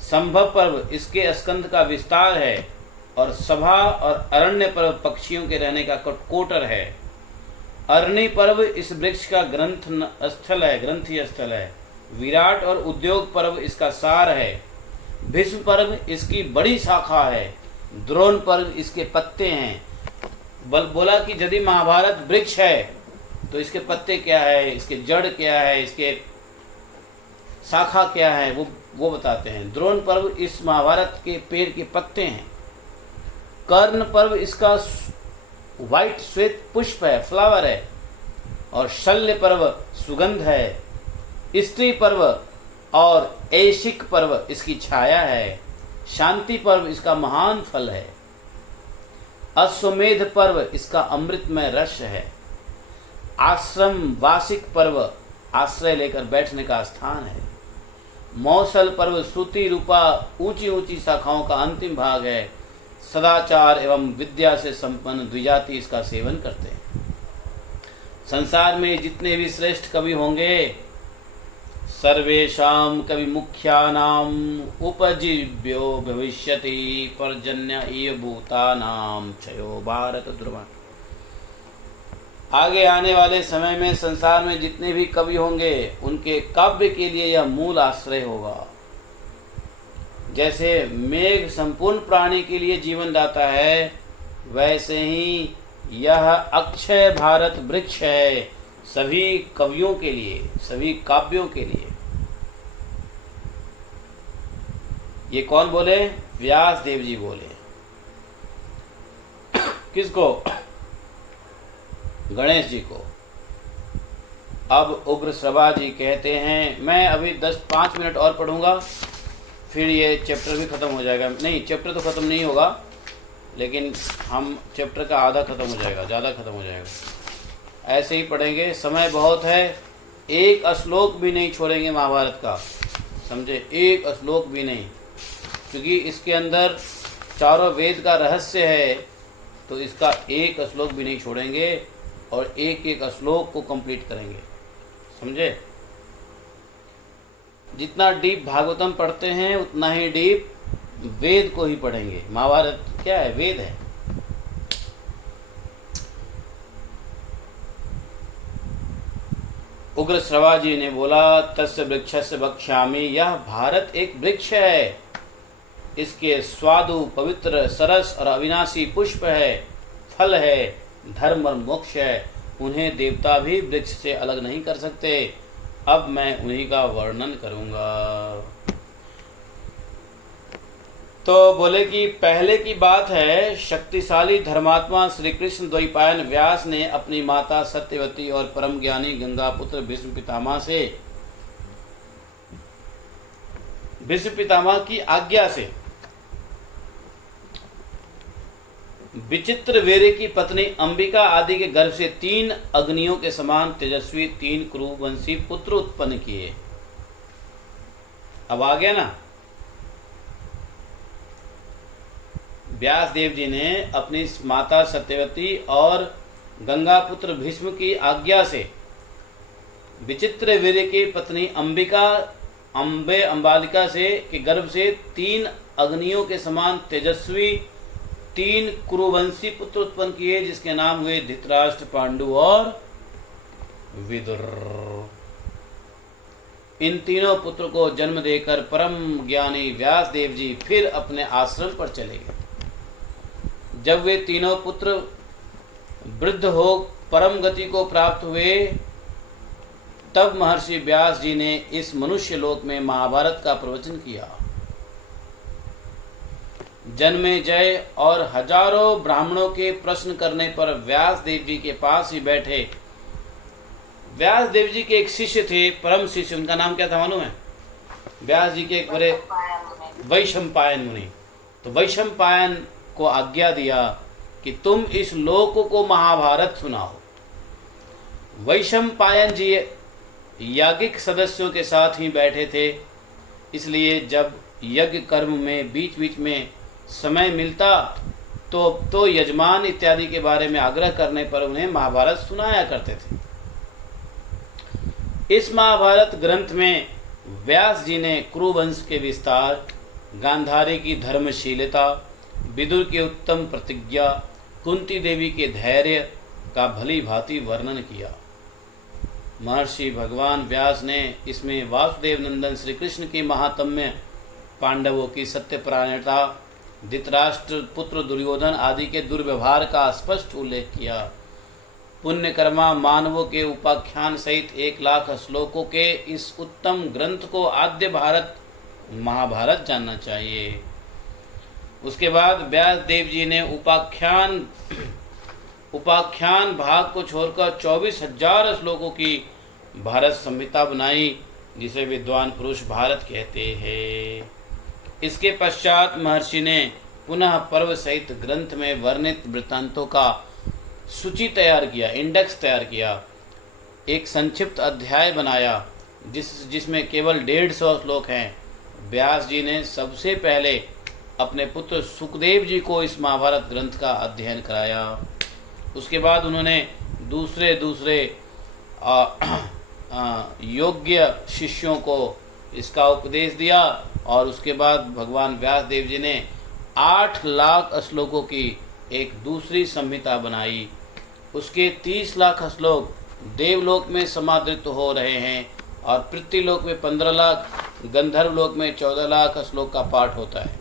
संभव पर्व इसके स्कंध का विस्तार है, और सभा और अरण्य पर्व पक्षियों के रहने का कोटर है। अरणी पर्व इस वृक्ष का ग्रंथि स्थल है। विराट और उद्योग पर्व इसका सार है। भीष्म पर्व इसकी बड़ी शाखा है। द्रोण पर्व इसके पत्ते हैं। बोला कि यदि महाभारत वृक्ष है तो इसके पत्ते क्या है, इसके जड़ क्या है, इसके शाखा क्या है, वो बताते हैं। द्रोण पर्व इस महाभारत के पेड़ के पत्ते हैं। कर्ण पर्व इसका व्हाइट श्वेत पुष्प है, फ्लावर है। और शल्य पर्व सुगंध है। स्त्री पर्व और ऐशिक पर्व इसकी छाया है। शांति पर्व इसका महान फल है। अश्वमेध पर्व इसका अमृतमय रस है। आश्रम वासिक पर्व आश्रय लेकर बैठने का स्थान है। मौसल पर्व श्रुति रूपा ऊंची ऊंची शाखाओं का अंतिम भाग है। सदाचार एवं विद्या से संपन्न द्विजाति इसका सेवन करते हैं। संसार में जितने भी श्रेष्ठ कवि होंगे, सर्वेषां कवि मुख्यानाम उपजीव्यो भविष्यति पर्जन्य इह भूतानां क्षयो भारत ध्रुवम्। आगे आने वाले समय में संसार में जितने भी कवि होंगे, उनके काव्य के लिए यह मूल आश्रय होगा। जैसे मेघ संपूर्ण प्राणी के लिए जीवन दाता है, वैसे ही यह अक्षय भारत वृक्ष है सभी कवियों के लिए, सभी काव्यों के लिए। ये कौन बोले? व्यास देव जी बोले। किसको? गणेश जी को। अब उग्र श्रवा जी कहते हैं, मैं अभी 5 मिनट और पढ़ूंगा, फिर ये चैप्टर भी ख़त्म हो जाएगा। नहीं, चैप्टर तो ख़त्म नहीं होगा, लेकिन हम चैप्टर का आधा ख़त्म हो जाएगा, ज़्यादा ख़त्म हो जाएगा। ऐसे ही पढ़ेंगे, समय बहुत है। एक श्लोक भी नहीं छोड़ेंगे महाभारत का, समझे? एक श्लोक भी नहीं, क्योंकि इसके अंदर चारों वेद का रहस्य है। तो इसका एक श्लोक भी नहीं छोड़ेंगे और एक एक श्लोक को कंप्लीट करेंगे, समझे? जितना डीप भागवतम पढ़ते हैं, उतना ही डीप वेद को ही पढ़ेंगे। महाभारत क्या है? वेद है। उग्र श्रवा जी ने बोला, तस्य वृक्षस्य वक्ष्यामि, यह भारत एक वृक्ष है। इसके स्वादु पवित्र सरस और अविनाशी पुष्प है, फल है, धर्म और मोक्ष है। उन्हें देवता भी वृक्ष से अलग नहीं कर सकते। अब मैं उन्हीं का वर्णन करूंगा। तो बोले कि पहले की बात है, शक्तिशाली धर्मात्मा श्री कृष्ण द्वैपायन व्यास ने अपनी माता सत्यवती और परम ज्ञानी गंगापुत्र भीष्म पितामह की आज्ञा से विचित्र वीर्य की पत्नी अंबिका आदि के गर्भ से 3 अग्नियों के समान तेजस्वी 3 कुरुवंशी पुत्र उत्पन्न किए। अब आ गया ना? व्यास देव जी ने अपनी माता सत्यवती और गंगापुत्र भीष्म की आज्ञा से विचित्र वीर्य की पत्नी अंबालिका से के गर्भ से 3 अग्नियों के समान तेजस्वी 3 कुरुवंशी पुत्र उत्पन्न किए, जिसके नाम हुए धृतराष्ट्र, पांडु और विदुर। इन तीनों पुत्र को जन्म देकर परम ज्ञानी व्यास देव जी फिर अपने आश्रम पर चले गए। जब वे तीनों पुत्र वृद्ध हो परम गति को प्राप्त हुए, तब महर्षि व्यास जी ने इस मनुष्य लोक में महाभारत का प्रवचन किया। जन्मेजय और हजारों ब्राह्मणों के प्रश्न करने पर व्यास देव जी के पास ही बैठे व्यास देव जी के एक शिष्य थे, परम शिष्य, उनका नाम क्या था मालूम है? व्यास जी के एक बड़े वैशंपायन मुनि। तो वैशंपायन को आज्ञा दिया कि तुम इस लोक को महाभारत सुनाओ। वैशंपायन जी याज्ञिक सदस्यों के साथ ही बैठे थे, इसलिए जब यज्ञ कर्म में बीच बीच में समय मिलता तो यजमान इत्यादि के बारे में आग्रह करने पर उन्हें महाभारत सुनाया करते थे। इस महाभारत ग्रंथ में व्यास जी ने कुरुवंश के विस्तार, गांधारी की धर्मशीलता, विदुर की उत्तम प्रतिज्ञा, कुंती देवी के धैर्य का भली भांति वर्णन किया। महर्षि भगवान व्यास ने इसमें वासुदेव नंदन श्री कृष्ण की महात्म्य, पांडवों की सत्यपरायणता, धृतराष्ट्र पुत्र दुर्योधन आदि के दुर्व्यवहार का स्पष्ट उल्लेख किया। पुण्यकर्मा मानवों के उपाख्यान सहित 1,00,000 श्लोकों के इस उत्तम ग्रंथ को आद्य भारत महाभारत जानना चाहिए। उसके बाद व्यास देव जी ने उपाख्यान भाग को छोड़कर 24,000 श्लोकों की भारत संहिता बनाई, जिसे विद्वान पुरुष भारत कहते हैं। इसके पश्चात महर्षि ने पुनः पर्व सहित ग्रंथ में वर्णित वृत्तांतों का सूची तैयार किया, इंडेक्स तैयार किया, एक संक्षिप्त अध्याय बनाया जिसमें केवल 150 श्लोक हैं। व्यास जी ने सबसे पहले अपने पुत्र सुखदेव जी को इस महाभारत ग्रंथ का अध्ययन कराया। उसके बाद उन्होंने दूसरे योग्य शिष्यों को इसका उपदेश दिया और उसके बाद भगवान व्यास देव जी ने 8,00,000 श्लोकों की एक दूसरी संहिता बनाई। उसके 30,00,000 श्लोक देवलोक में समादृत हो रहे हैं और पृथ्वीलोक में 15,00,000, गंधर्वलोक में 14,00,000 श्लोक का पाठ होता है।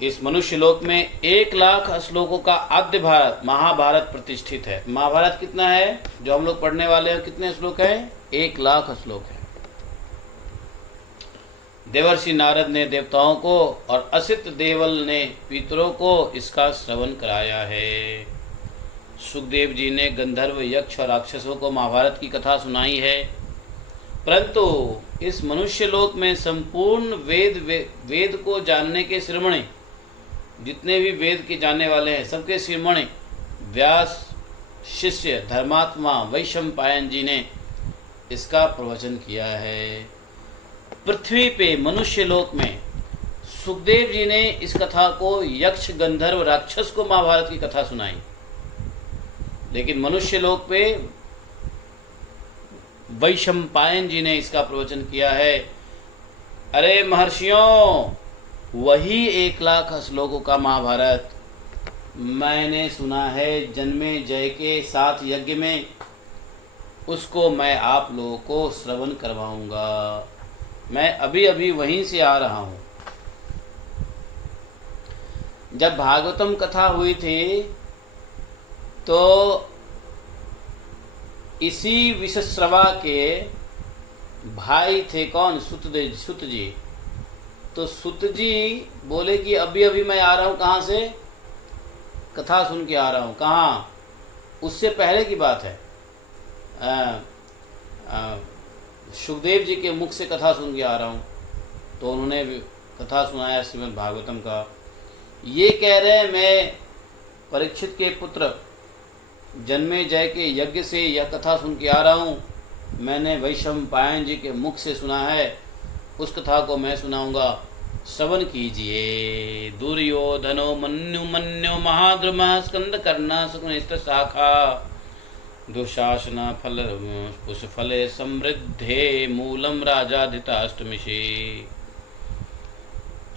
इस मनुष्य लोक में 1,00,000 श्लोकों का आद्य भारत महाभारत प्रतिष्ठित है। महाभारत कितना है जो हम लोग पढ़ने वाले हैं? कितने श्लोक हैं? 1,00,000 श्लोक है। देवर्षि नारद ने देवताओं को और असित देवल ने पितरों को इसका श्रवण कराया है। सुखदेव जी ने गंधर्व, यक्ष और राक्षसों को महाभारत की कथा सुनाई है। परंतु इस मनुष्य लोक में संपूर्ण वेद को जानने के शिरोमणि, जितने भी वेद के जानने वाले हैं, सबके शिरोमणि व्यास शिष्य धर्मात्मा वैशंपायन जी ने इसका प्रवचन किया है। पृथ्वी पे मनुष्य लोक में सुखदेव जी ने इस कथा को यक्ष, गंधर्व, राक्षस को महाभारत की कथा सुनाई, लेकिन मनुष्य लोक पे वैशंपायन जी ने इसका प्रवचन किया है। अरे महर्षियों, वही 1,00,000 श्लोकों का महाभारत मैंने सुना है जन्मेजय के साथ यज्ञ में, उसको मैं आप लोगों को श्रवण करवाऊंगा। मैं अभी अभी वहीं से आ रहा हूँ। जब भागवतम कथा हुई थी तो इसी विश्रवा के भाई थे कौन? सुत जी। तो सुत जी बोले कि अभी अभी मैं आ रहा हूँ। कहाँ से? कथा सुन के आ रहा हूँ। कहाँ? उससे पहले की बात है। सुखदेव जी के मुख से कथा सुन के आ रहा हूँ। तो उन्होंने कथा सुनाया श्रीमद् भागवतम का। ये कह रहे हैं मैं परीक्षित के पुत्र जन्मेजय के यज्ञ से यह कथा सुन के आ रहा हूँ। मैंने वैशंपायन जी के मुख से सुना है, उस कथा को मैं सुनाऊंगा, श्रवण कीजिए। दुर्योधनो मन्यो महाद्रुमः स्कंदकर्णः शकुनिष्ठ शाखा दुशासना फल पुष्फले समृद्धे मूलम राजा धृतराष्ट्रमिषे।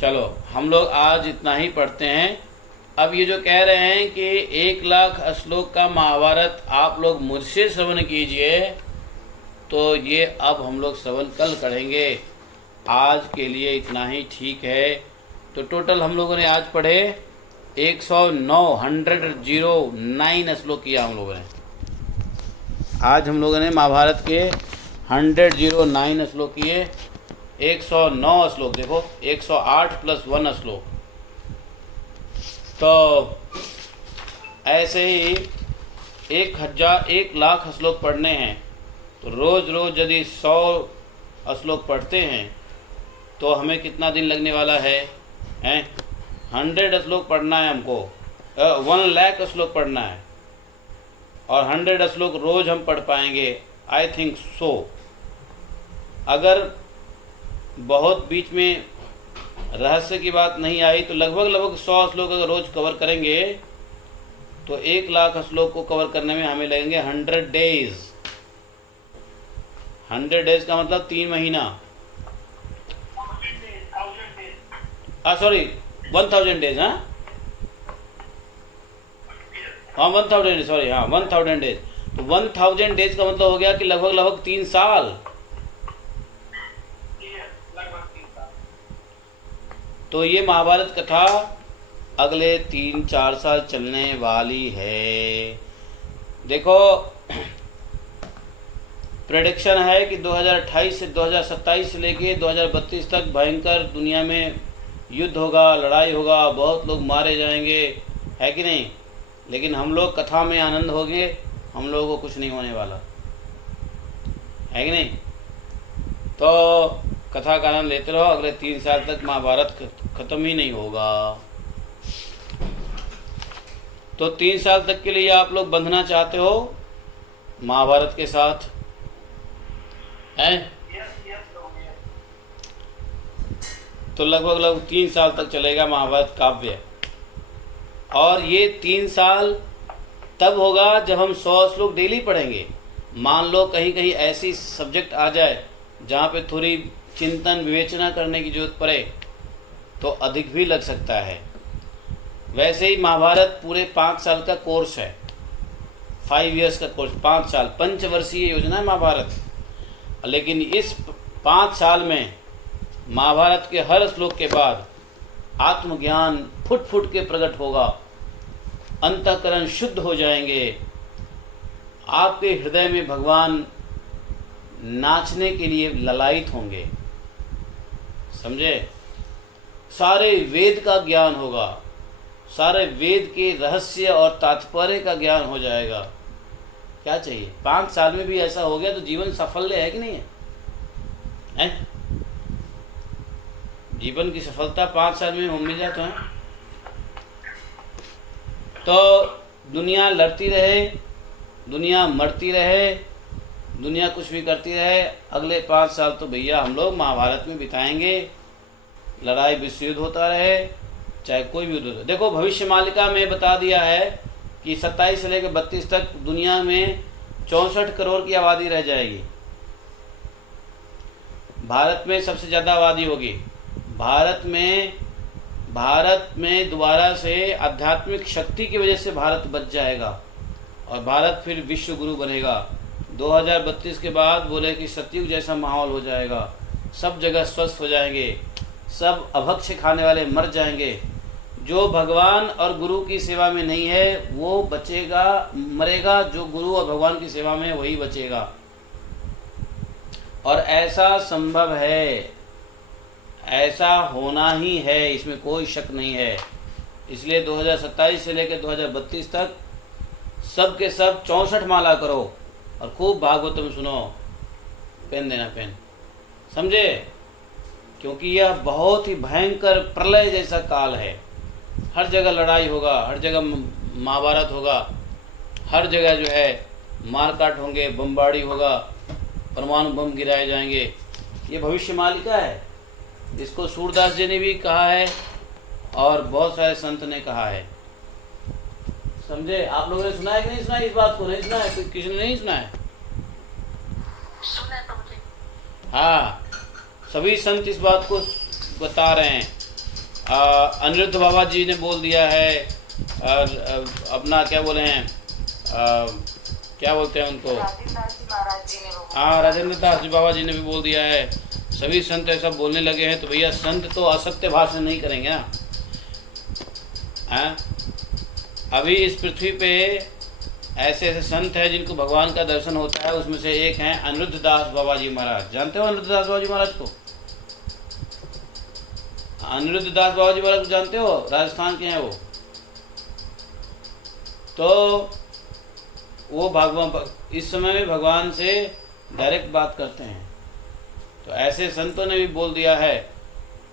चलो हम लोग आज इतना ही पढ़ते हैं। अब ये जो कह रहे हैं कि 1,00,000 श्लोक का महाभारत आप लोग मुझसे श्रवण कीजिए, तो ये अब हम लोग श्रवण कल करेंगे। आज के लिए इतना ही ठीक है। तो टोटल हम लोगों ने आज पढ़े 109 श्लोक किया हम लोगों ने। आज हम लोगों ने महाभारत के 109 श्लोक किए। 109 श्लोक, देखो 108 + 1 श्लोक। तो ऐसे ही 1,00,000 श्लोक पढ़ने हैं। तो रोज़ रोज़ यदि 100 श्लोक पढ़ते हैं तो हमें कितना दिन लगने वाला है? 100 श्लोक पढ़ना है हमको, 1,00,000 श्लोक पढ़ना है, और 100 श्लोक रोज़ हम पढ़ पाएंगे, आई थिंक सो। अगर बहुत बीच में रहस्य की बात नहीं आई तो लगभग 100 श्लोक अगर रोज़ कवर करेंगे तो 1,00,000 श्लोक को कवर करने में हमें लगेंगे 100 डेज। 100 डेज का मतलब 3 महीना। Sorry 1,000 days. हाँ 1,000 डेज, सॉरी, हाँ 1,000 डेज। तो 1,000 डेज का मतलब हो गया कि लगभग 3 साल। तो ये महाभारत कथा अगले 3-4 साल चलने वाली है। देखो प्रेडिक्शन है कि 2028 से 2027 से लेके 2032 तक भयंकर दुनिया में युद्ध होगा, लड़ाई होगा, बहुत लोग मारे जाएंगे, है कि नहीं? लेकिन हम लोग कथा में आनंद होंगे, हम लोगों को कुछ नहीं होने वाला, है कि नहीं? तो कथा का आनंद लेते रहो। अगले 3 साल तक महाभारत खत्म ही नहीं होगा। तो 3 साल तक के लिए आप लोग बंधना चाहते हो महाभारत के साथ, हैं? तो लगभग 3 साल तक चलेगा महाभारत काव्य। और ये 3 साल तब होगा जब हम 100 श्लोक डेली पढ़ेंगे। मान लो कहीं कहीं ऐसी सब्जेक्ट आ जाए जहाँ पे थोड़ी चिंतन विवेचना करने की जरूरत पड़े तो अधिक भी लग सकता है। वैसे ही महाभारत पूरे 5 साल का कोर्स है, 5 इयर्स का कोर्स, 5 साल, पंचवर्षीय योजना है महाभारत। लेकिन इस 5 साल में महाभारत के हर श्लोक के बाद आत्मज्ञान फुट फुट के प्रकट होगा, अंतःकरण शुद्ध हो जाएंगे, आपके हृदय में भगवान नाचने के लिए ललायित होंगे, समझे? सारे वेद का ज्ञान होगा, सारे वेद के रहस्य और तात्पर्य का ज्ञान हो जाएगा। क्या चाहिए? 5 साल में भी ऐसा हो गया तो जीवन सफल है कि नहीं है? हैं? जीवन की सफलता 5 साल में मिल जाता है। तो दुनिया लड़ती रहे, दुनिया मरती रहे, दुनिया कुछ भी करती रहे, अगले 5 साल तो भैया हम लोग महाभारत में बिताएंगे। लड़ाई विश्व युद्ध होता रहे, चाहे कोई भी युद्ध हो। देखो भविष्य मालिका में बता दिया है कि 27 से लेकर 32 तक दुनिया में 64 करोड़ की आबादी रह जाएगी। भारत में सबसे ज़्यादा आबादी होगी। भारत में दोबारा से आध्यात्मिक शक्ति की वजह से भारत बच जाएगा और भारत फिर विश्व गुरु बनेगा। 2032 के बाद बोले कि सतयुग जैसा माहौल हो जाएगा, सब जगह स्वस्थ हो जाएंगे, सब अभक्ष्य खाने वाले मर जाएंगे। जो भगवान और गुरु की सेवा में नहीं है वो बचेगा, मरेगा। जो गुरु और भगवान की सेवा में है वही बचेगा। और ऐसा संभव है, ऐसा होना ही है, इसमें कोई शक नहीं है। इसलिए 2027 से लेकर 2032 तक सब के सब 64 माला करो और खूब भागवतम सुनो। पेन देना, पेन, समझे? क्योंकि यह बहुत ही भयंकर प्रलय जैसा काल है। हर जगह लड़ाई होगा, हर जगह महाभारत होगा, हर जगह जो है मारकाट होंगे, बमबारी होगा, परमाणु बम गिराए जाएंगे। ये भविष्य मालिका है। इसको सूरदास जी ने भी कहा है और बहुत सारे संत ने कहा है, समझे? आप लोगों ने सुना है कि नहीं सुना? इस बात को नहीं सुना है? किसी ने नहीं सुना है? सुना तो मुझे। हाँ, सभी संत इस बात को बता रहे हैं। अनिरुद्ध बाबा जी ने बोल दिया है, अपना क्या बोले हैं, क्या बोलते हैं उनको, राजीव दास जी महाराज जी ने वो राजेंद्र दास जी बाबा जी ने भी बोल दिया है, सभी संत ऐसा बोलने लगे हैं, तो भैया संत तो असत्य भाषण नहीं करेंगे ना। हाँ, अभी इस पृथ्वी पे ऐसे ऐसे संत हैं जिनको भगवान का दर्शन होता है। उसमें से एक हैं अनिरुद्ध दास बाबा जी महाराज। जानते हो अनिरुद्ध दास बाबा जी महाराज को? अनिरुद्ध दास बाबा जी महाराज को जानते हो? राजस्थान के हैं वो। तो वो भगवान इस समय में भगवान से डायरेक्ट बात करते हैं। तो ऐसे संतों ने भी बोल दिया है,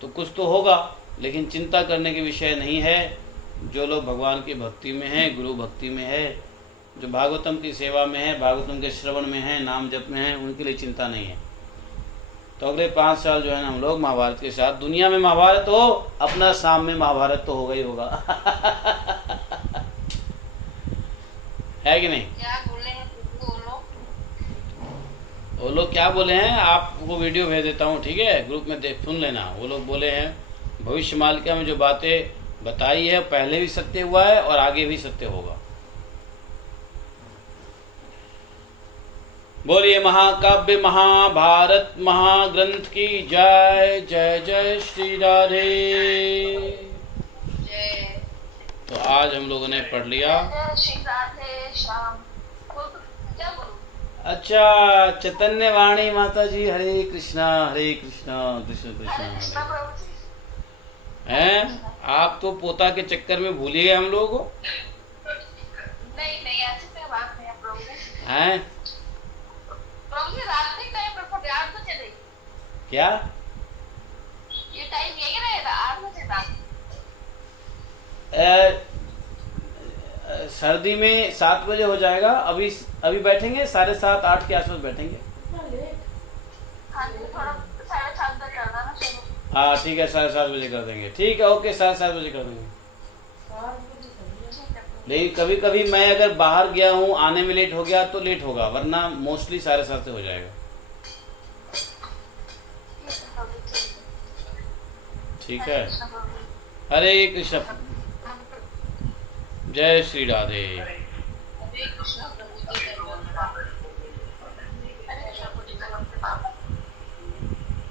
तो कुछ तो होगा, लेकिन चिंता करने के विषय नहीं है। जो लोग भगवान की भक्ति में हैं, गुरु भक्ति में है, जो भागवतम की सेवा में है, भागवतम के श्रवण में है, नाम जप में है, उनके लिए चिंता नहीं है। तो अगले 5 साल जो है ना हम लोग महाभारत के साथ, दुनिया में महाभारत हो, अपना शाम में महाभारत तो होगा ही होगा। है कि नहीं? क्या बोले हैं वो लोग? वो लोग क्या बोले हैं आपको वीडियो भेज देता हूँ, ठीक है? ग्रुप में देख सुन लेना। वो लोग बोले हैं भविष्य मालिका में जो बातें बताई है पहले भी सत्य हुआ है और आगे भी सत्य होगा। बोलिए महाकाव्य महाभारत महाग्रंथ की जय। जय जय श्री राधे। जय तो आज हम लोगों ने पढ़ लिया। श्री राधे श्याम। क्या बोलूं? अच्छा, चैतन्य वाणी माता जी, हरे कृष्णा कृष्ण कृष्ण कृष्णा हरे। प्रभु जी। हैं आप तो पोता के चक्कर में भूल गए हम लोगों को। नहीं नहीं, ऐसी कोई बात नहीं है प्रभु जी। हैं प्रभु जी, रात के टाइम पर 8 बजे नहीं, क्या? ये टाइम यही रहेगा 8 बजे तक। सर्दी में 7 बजे हो जाएगा। अभी बैठेंगे 7:30 8 के आसपास बैठेंगे। हाँ जी, थोड़ा 7:30 बजे कर देना शुरू। हाँ ठीक है, 7:30 बजे कर देंगे। ठीक है, ओके, 7:30 बजे कर देंगे। ठीक है। लेकिन कभी कभी मैं अगर बाहर गया हूँ, आने में लेट हो गया तो लेट होगा, वरना मोस्टली 7:30 से हो जाएगा। ठीक है, हरे कृष्ण। जय श्री राधे। हरे कृष्ण प्रभु जी धन्यवाद। हरे कृष्ण प्रभु जी धन्यवाद।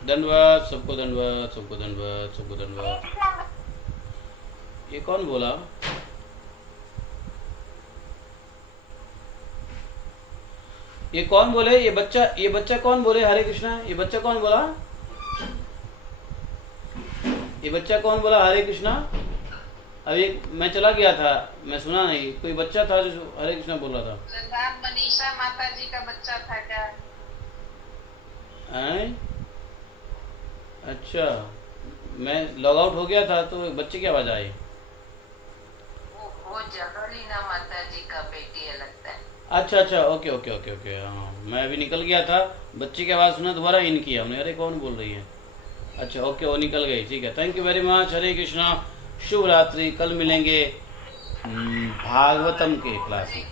धन्यवाद सबको, धन्यवाद सबको, धन्यवाद सबको, धन्यवाद। ये कौन बोला? ये कौन बोले? ये बच्चा कौन बोले? हरे कृष्णा। ये बच्चा कौन बोला? ये बच्चा कौन बोला हरे कृष्णा? अभी मैं चला गया था, मैं सुना नहीं। कोई बच्चा था जो हरे कृष्णा बोल रहा था। सरदार मनीषा माता जी का बच्चा था क्या? हैं? अच्छा, मैं लॉग आउट हो गया था तो बच्चे की आवाज आई। वो जगलीना माता जी का बेटी है लगता है। अच्छा अच्छा, ओके ओके ओके ओके। हाँ, मैं अभी निकल गया था, बच्चे की आवाज़ सुना, दोबारा इन किया हमने, अरे कौन बोल रही है? अच्छा ओके, वो निकल गई। ठीक है, थैंक यू वेरी मच। हरे कृष्णा, शुभ रात्रि। कल मिलेंगे भागवतम के क्लास में।